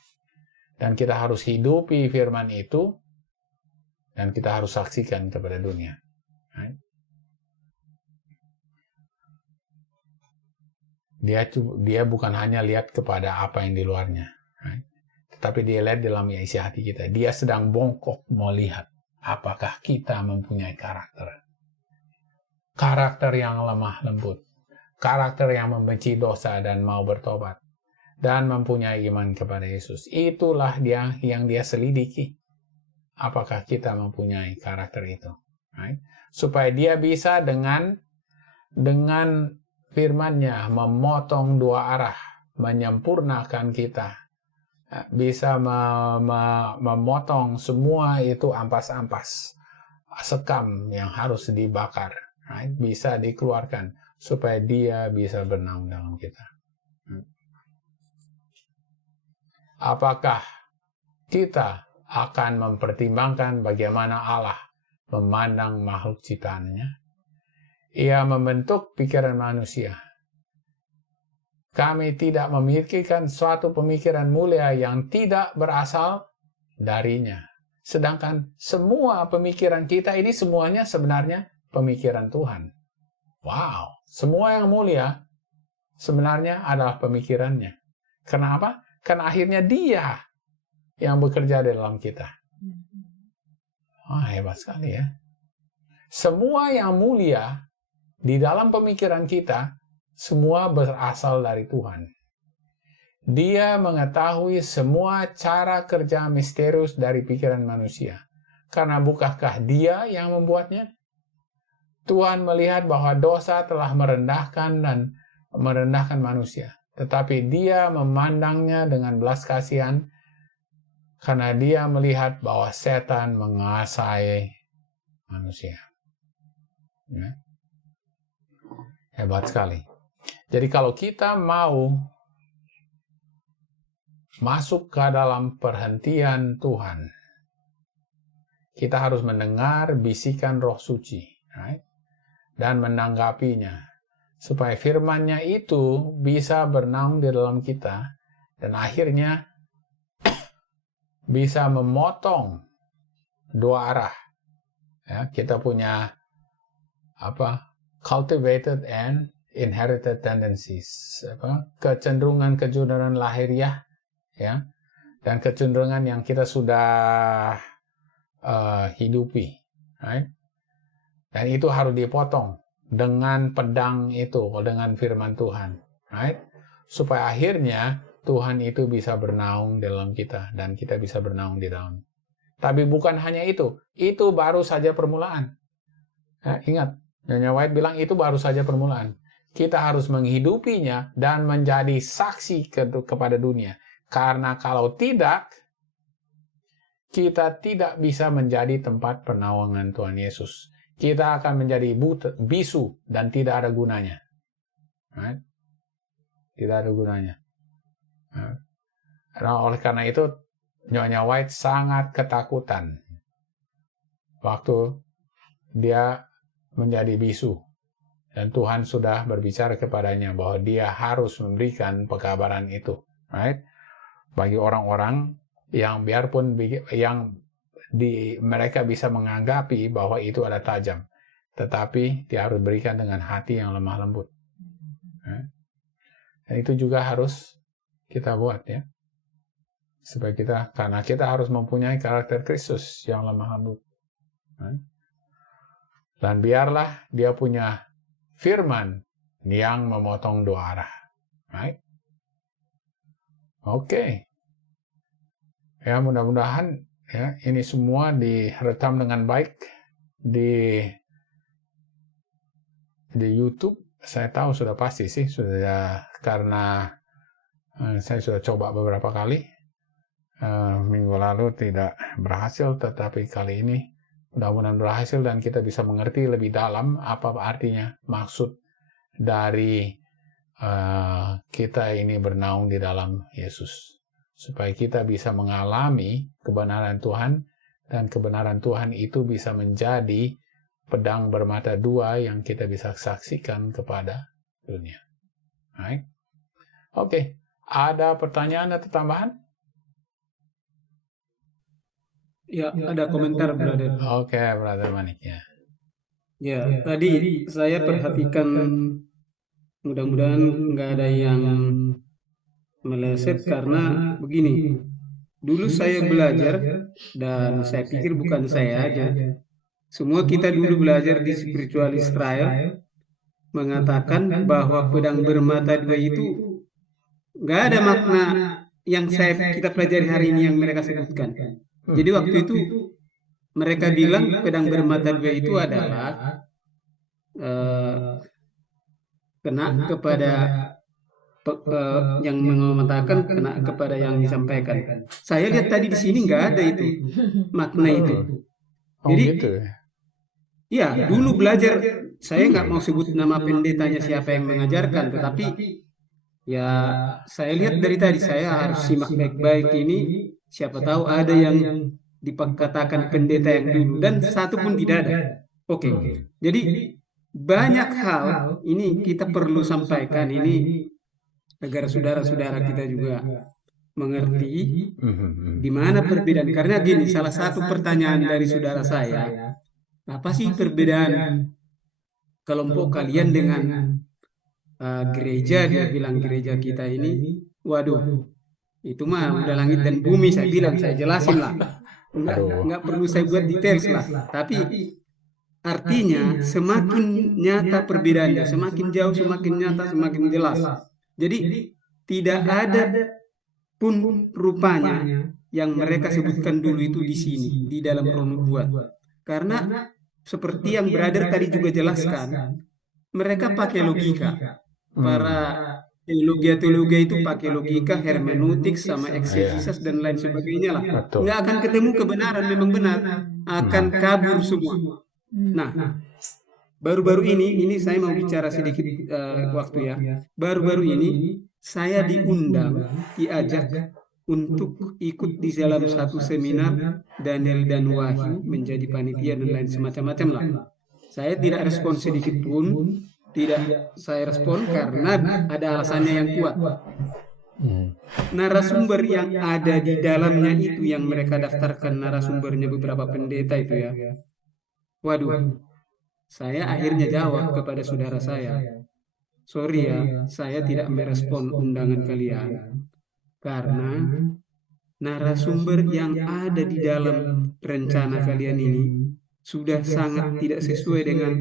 dan kita harus hidupi firman itu, dan kita harus saksikan kepada dunia. Right? Dia bukan hanya lihat kepada apa yang di luarnya, right? Tetapi dia lihat dalam isi hati kita. Dia sedang bongkok mau lihat apakah kita mempunyai karakter yang lemah lembut, karakter yang membenci dosa dan mau bertobat, dan mempunyai iman kepada Yesus. Itulah yang dia selidiki. Apakah kita mempunyai karakter itu, right? Supaya dia bisa dengan firman-Nya memotong dua arah, menyempurnakan kita, bisa memotong semua itu ampas-ampas, sekam yang harus dibakar, right? Bisa dikeluarkan supaya dia bisa bernaung dalam kita. Apakah kita akan mempertimbangkan bagaimana Allah memandang makhluk ciptaannya? Ia membentuk pikiran manusia. Kami tidak memikirkan suatu pemikiran mulia yang tidak berasal darinya. Sedangkan semua pemikiran kita ini semuanya sebenarnya pemikiran Tuhan. Wow, semua yang mulia sebenarnya adalah pemikirannya. Kenapa? Karena akhirnya dia yang bekerja di dalam kita. Hebat sekali ya. Semua yang mulia di dalam pemikiran kita, semua berasal dari Tuhan. Dia mengetahui semua cara kerja misterius dari pikiran manusia. Karena bukankah dia yang membuatnya? Tuhan melihat bahwa dosa telah merendahkan manusia. Tetapi dia memandangnya dengan belas kasihan karena dia melihat bahwa setan menguasai manusia. Ya. Hebat sekali. Jadi kalau kita mau masuk ke dalam perhentian Tuhan, kita harus mendengar bisikan Roh Suci, right? Dan menanggapinya, supaya firman-Nya itu bisa bernaung di dalam kita, dan akhirnya bisa memotong dua arah. Ya, kita punya cultivated and inherited tendencies, kecenderungan lahiriah, ya, dan kecenderungan yang kita sudah hidupi, right? Dan itu harus dipotong dengan pedang itu, dengan firman Tuhan, right? Supaya akhirnya Tuhan itu bisa bernaung dalam kita dan kita bisa bernaung di dalam. Tapi bukan hanya itu baru saja permulaan. Ya, ingat. Nyonya White bilang itu baru saja permulaan. Kita harus menghidupinya dan menjadi saksi kepada dunia. Karena kalau tidak, kita tidak bisa menjadi tempat penawangan Tuhan Yesus. Kita akan menjadi bisu dan tidak ada gunanya. Right? Tidak ada gunanya. Nah, oleh karena itu, Nyonya White sangat ketakutan waktu dia menjadi bisu, dan Tuhan sudah berbicara kepadanya bahwa dia harus memberikan pekabaran itu, right? Bagi orang-orang yang biarpun mereka bisa menganggapi bahwa itu ada tajam, tetapi dia harus berikan dengan hati yang lemah lembut. Right? Dan itu juga harus kita buat, ya, supaya karena kita harus mempunyai karakter Kristus yang lemah lembut. Right? Dan biarlah dia punya firman yang memotong dua arah. Right? Oke. Ya, mudah-mudahan ya ini semua direkam dengan baik di YouTube. Saya tahu sudah pasti sih, sudah, karena saya sudah coba beberapa kali. Minggu lalu tidak berhasil, tetapi kali ini mudah-mudahan berhasil dan kita bisa mengerti lebih dalam apa artinya maksud dari kita ini bernaung di dalam Yesus. Supaya kita bisa mengalami kebenaran Tuhan, dan kebenaran Tuhan itu bisa menjadi pedang bermata dua yang kita bisa saksikan kepada dunia. Baik. Oke, ada pertanyaan atau tambahan? Ya, ada komentar, Brother. Oke, Brother Manik ya. Ya, tadi saya perhatikan, mudah-mudahan nggak ada yang meleset karena begini. Dulu saya belajar, dan saya pikir bukan saya aja. Semua kita dulu belajar di spiritual Israel mengatakan bahwa pedang bermata dua itu nggak ada makna yang kita pelajari hari ini yang mereka sebutkan. Jadi waktu itu mereka bilang pedang bermata dua itu adalah kena kepada yang mengatakan, kena kepada yang disampaikan. Saya lihat tadi di sini nggak ada itu makna itu. Jadi gitu. ya, dulu belajar, saya nggak mau sebut nama pendetanya siapa yang mengajarkan, tetapi ya saya lihat dari tadi, saya harus simak baik-baik ini, siapa tahu ada yang dikatakan pendeta yang dulu, dan satu pun tidak ada. Oke. Jadi banyak hal ini kita perlu sampaikan ini agar saudara-saudara kita juga mengerti di mana perbedaan. Karena gini, salah satu pertanyaan dari saudara saya, apa sih perbedaan kelompok kalian dengan gereja? Dia bilang gereja kita ini, waduh, itu mah udah langit dan bumi. Saya bilang, saya jelasin lah, nggak perlu saya buat detail lah. Tapi artinya semakin nyata perbedaannya, semakin jauh, semakin nyata, semakin jelas. Jadi tidak ada pun rupanya yang mereka sebutkan dulu itu di sini, di dalam Roh Nubuat. Karena seperti yang Brother tadi juga jelaskan, mereka pakai logika. Para teologi itu pakai logika, hermeneutik, sama eksegesis dan lain sebagainya lah. Nggak akan ketemu kebenaran, memang benar, akan kabur semua. Nah, baru-baru ini saya mau bicara sedikit waktu ya. Baru-baru ini saya diajak untuk ikut di dalam satu seminar Daniel dan Wahyu, menjadi panitia dan lain semacam-macam lah. Saya tidak respon sedikit pun, tidak saya respon karena ada alasannya yang kuat. Narasumber yang ada di dalamnya itu, yang mereka daftarkan narasumbernya beberapa pendeta itu ya. Waduh, saya akhirnya jawab kepada saudara saya, sorry ya, saya tidak merespon undangan kalian, karena narasumber yang ada di dalam rencana kalian ini sudah sangat tidak sesuai dengan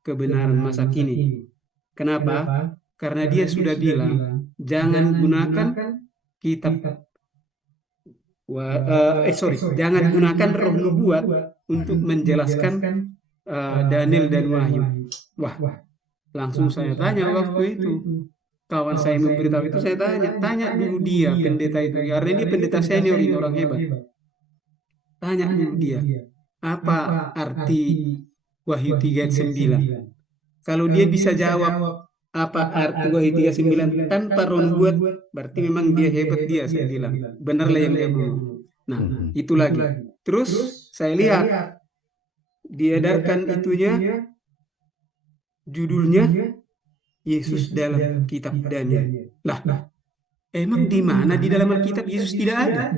kebenaran masa kini. Kenapa? Karena dia sudah bilang, jangan gunakan kitab, jangan gunakan Roh Nubuat untuk menjelaskan Daniel dan Wahyu. Wah, langsung saya tanya waktu itu, kawan saya memberitahu itu, saya tanya dulu dia, pendeta itu, karena dia pendeta senior, ini orang hebat. Tanya dulu dia, apa arti Wahyu 3 ayat 9? Kalau dia bisa jawab apa arti Wahyu 3 ayat 9 tanpa Roh Nubuat, berarti memang dia hebat, dia, saya bilang. Benarlah yang dia ngomong. Nah, itu lagi. Terus saya lihat diedarkan itunya, judulnya Yesus dalam kitab Daniel. Lah, emang di mana di dalam Alkitab Yesus tidak ada?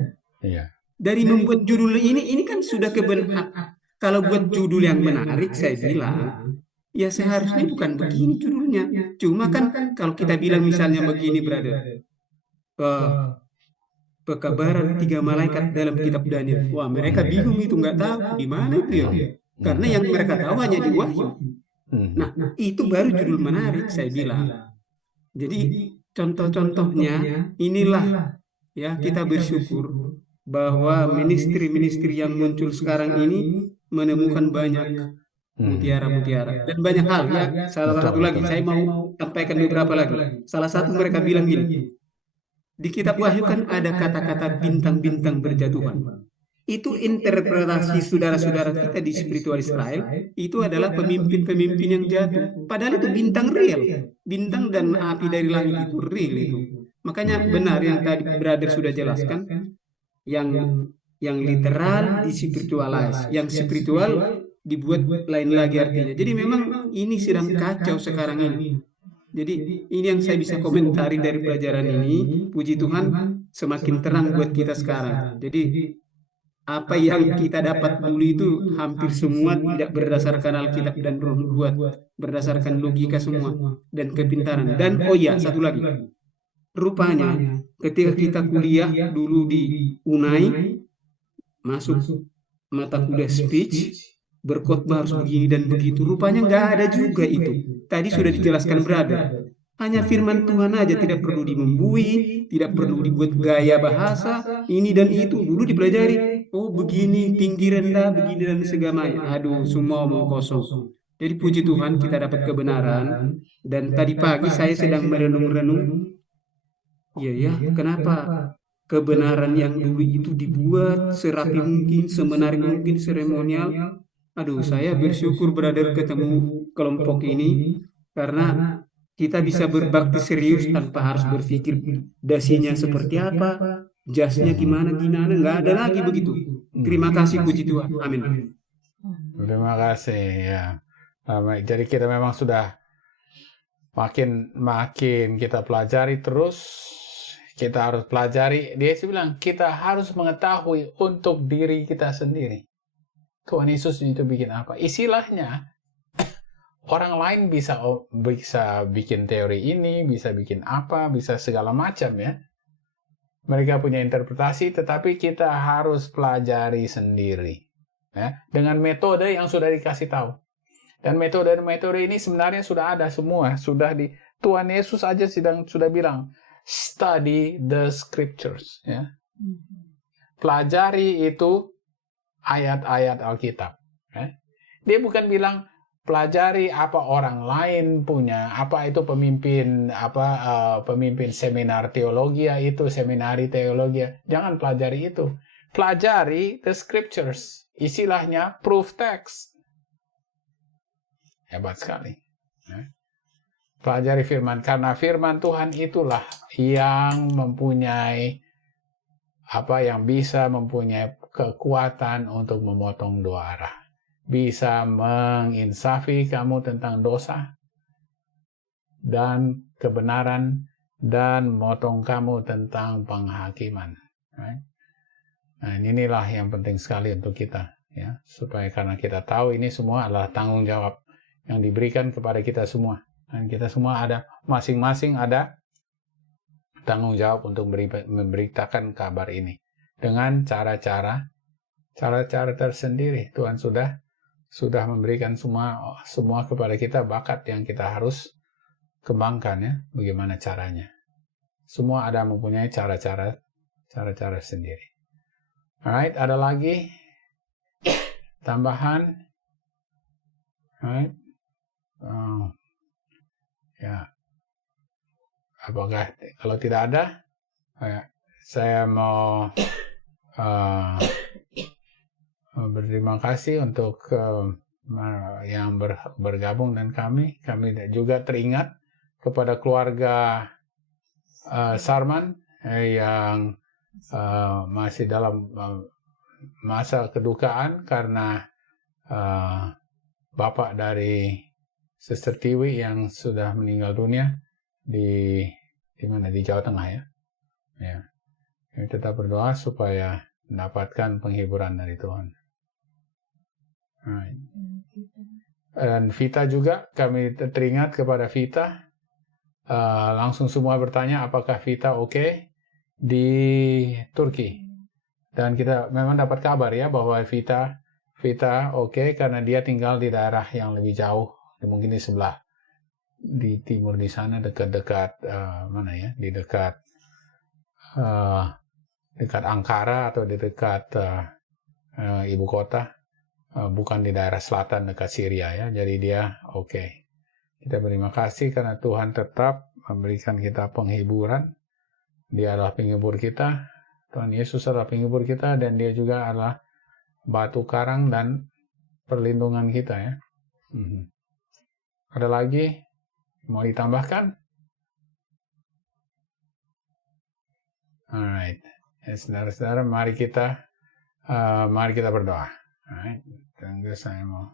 Dari membuat judul ini kan sudah kebenaran. Kalau buat judul yang menarik, saya bilang, ya seharusnya bukan begini judulnya. Cuma kan kalau kita bilang misalnya begini, Brother, pekabaran 3 malaikat dalam kitab Daniel. Wah, mereka bingung itu, nggak tahu di mana itu ya. Karena yang mereka tahu hanya di Wahyu. Nah, itu baru judul menarik, saya bilang. Jadi contoh-contohnya inilah ya, kita bersyukur bahwa ministri-ministri yang muncul sekarang ini menemukan banyak mutiara-mutiara dan banyak hal ya. Salah satu lagi, saya mau sampaikan beberapa lagi. Salah satu mereka bilang gini, Di kitab Wahyu kan ada kata-kata bintang-bintang berjatuhan. Itu interpretasi saudara-saudara kita di spiritual Israel, itu adalah pemimpin-pemimpin yang jatuh. Padahal itu bintang real. Bintang dan api dari langit itu real itu. Makanya benar yang tadi brother sudah jelaskan, yang yang literal dispiritualize, yang spiritual dibuat lain lagi artinya. Jadi memang ini sedang kacau sekarang ini. Jadi ini yang saya bisa komentari dari pelajaran ini. Puji Tuhan semakin terang buat kita sekarang. Jadi apa yang kita dapat dulu itu hampir semua tidak berdasarkan Alkitab dan Roh buat, berdasarkan logika semua dan kepintaran. Dan oh ya, satu lagi. Rupanya ketika kita kuliah dulu di UNAI, masuk mata kuliah speech, berkhotbah harus begini dan begitu. Rupanya nggak ada juga itu. Tadi sudah dijelaskan brother. Hanya firman Tuhan aja, tidak perlu dimembui, tidak perlu dibuat gaya bahasa, ini dan itu. Dulu dipelajari, oh begini, tinggi rendah, begini dan segamanya. Aduh, semua omong kosong. Jadi puji Tuhan kita dapat kebenaran. Dan tadi pagi saya sedang merenung-renung, iya ya, kenapa kebenaran yang dulu itu dibuat serapi mungkin, semenarik mungkin, seremonial. Aduh, saya bersyukur brother ketemu kelompok ini karena kita bisa berbakti serius tanpa harus berpikir dasinya seperti apa, jasnya gimana, nggak ada lagi begitu. Terima kasih, puji Tuhan. Amin. Terima kasih ya. Jadi kita memang sudah makin kita pelajari terus. Kita harus pelajari. Dia bilang kita harus mengetahui untuk diri kita sendiri. Tuhan Yesus itu bikin apa? Istilahnya orang lain bisa bikin teori ini, bisa bikin apa, bisa segala macam ya. Mereka punya interpretasi, tetapi kita harus pelajari sendiri ya, dengan metode yang sudah dikasih tahu. Dan metode ini sebenarnya sudah ada semua, Tuhan Yesus aja sudah bilang, study the scriptures ya. Pelajari itu ayat-ayat Alkitab ya. Dia bukan bilang pelajari apa orang lain punya, apa itu pemimpin seminar teologi itu, seminari teologi. Jangan pelajari itu. Pelajari the scriptures. Istilahnya proof text. Hebat sekali. Ya. Pelajari firman, karena firman Tuhan itulah yang mempunyai yang bisa mempunyai kekuatan untuk memotong dua arah. Bisa menginsafi kamu tentang dosa dan kebenaran dan memotong kamu tentang penghakiman. Right? Nah, inilah yang penting sekali untuk kita ya, supaya karena kita tahu ini semua adalah tanggung jawab yang diberikan kepada kita semua. Dan kita semua masing-masing ada tanggung jawab untuk memberitakan kabar ini dengan cara-cara tersendiri. Tuhan sudah memberikan semua kepada kita bakat yang kita harus kembangkan ya, bagaimana caranya. Semua ada mempunyai cara-cara sendiri. Alright, ada lagi tambahan? Alright. Ya, apakah kalau tidak ada, saya mau berterima kasih untuk yang bergabung dan kami juga teringat kepada keluarga Sarman yang masih dalam masa kedukaan karena bapak dari Sister Tiwi yang sudah meninggal dunia di mana, di Jawa Tengah ya. Ya. Kami tetap berdoa supaya mendapatkan penghiburan dari Tuhan. Right. Dan Vita juga, kami teringat kepada Vita. Langsung semua bertanya apakah Vita oke di Turki. Dan kita memang dapat kabar ya bahwa Vita oke karena dia tinggal di daerah yang lebih jauh. Mungkin di sebelah, di timur di sana dekat mana ya, di dekat Ankara atau di dekat ibu kota, bukan di daerah selatan dekat Syria ya. Jadi dia oke. Kita berterima kasih karena Tuhan tetap memberikan kita penghiburan Dia adalah penghibur kita. Tuhan Yesus adalah penghibur kita, dan dia juga adalah batu karang dan perlindungan kita ya. Ada lagi mau ditambahkan? Alright, ya, saudara-saudara, mari kita berdoa. Alright, tunggu saya mau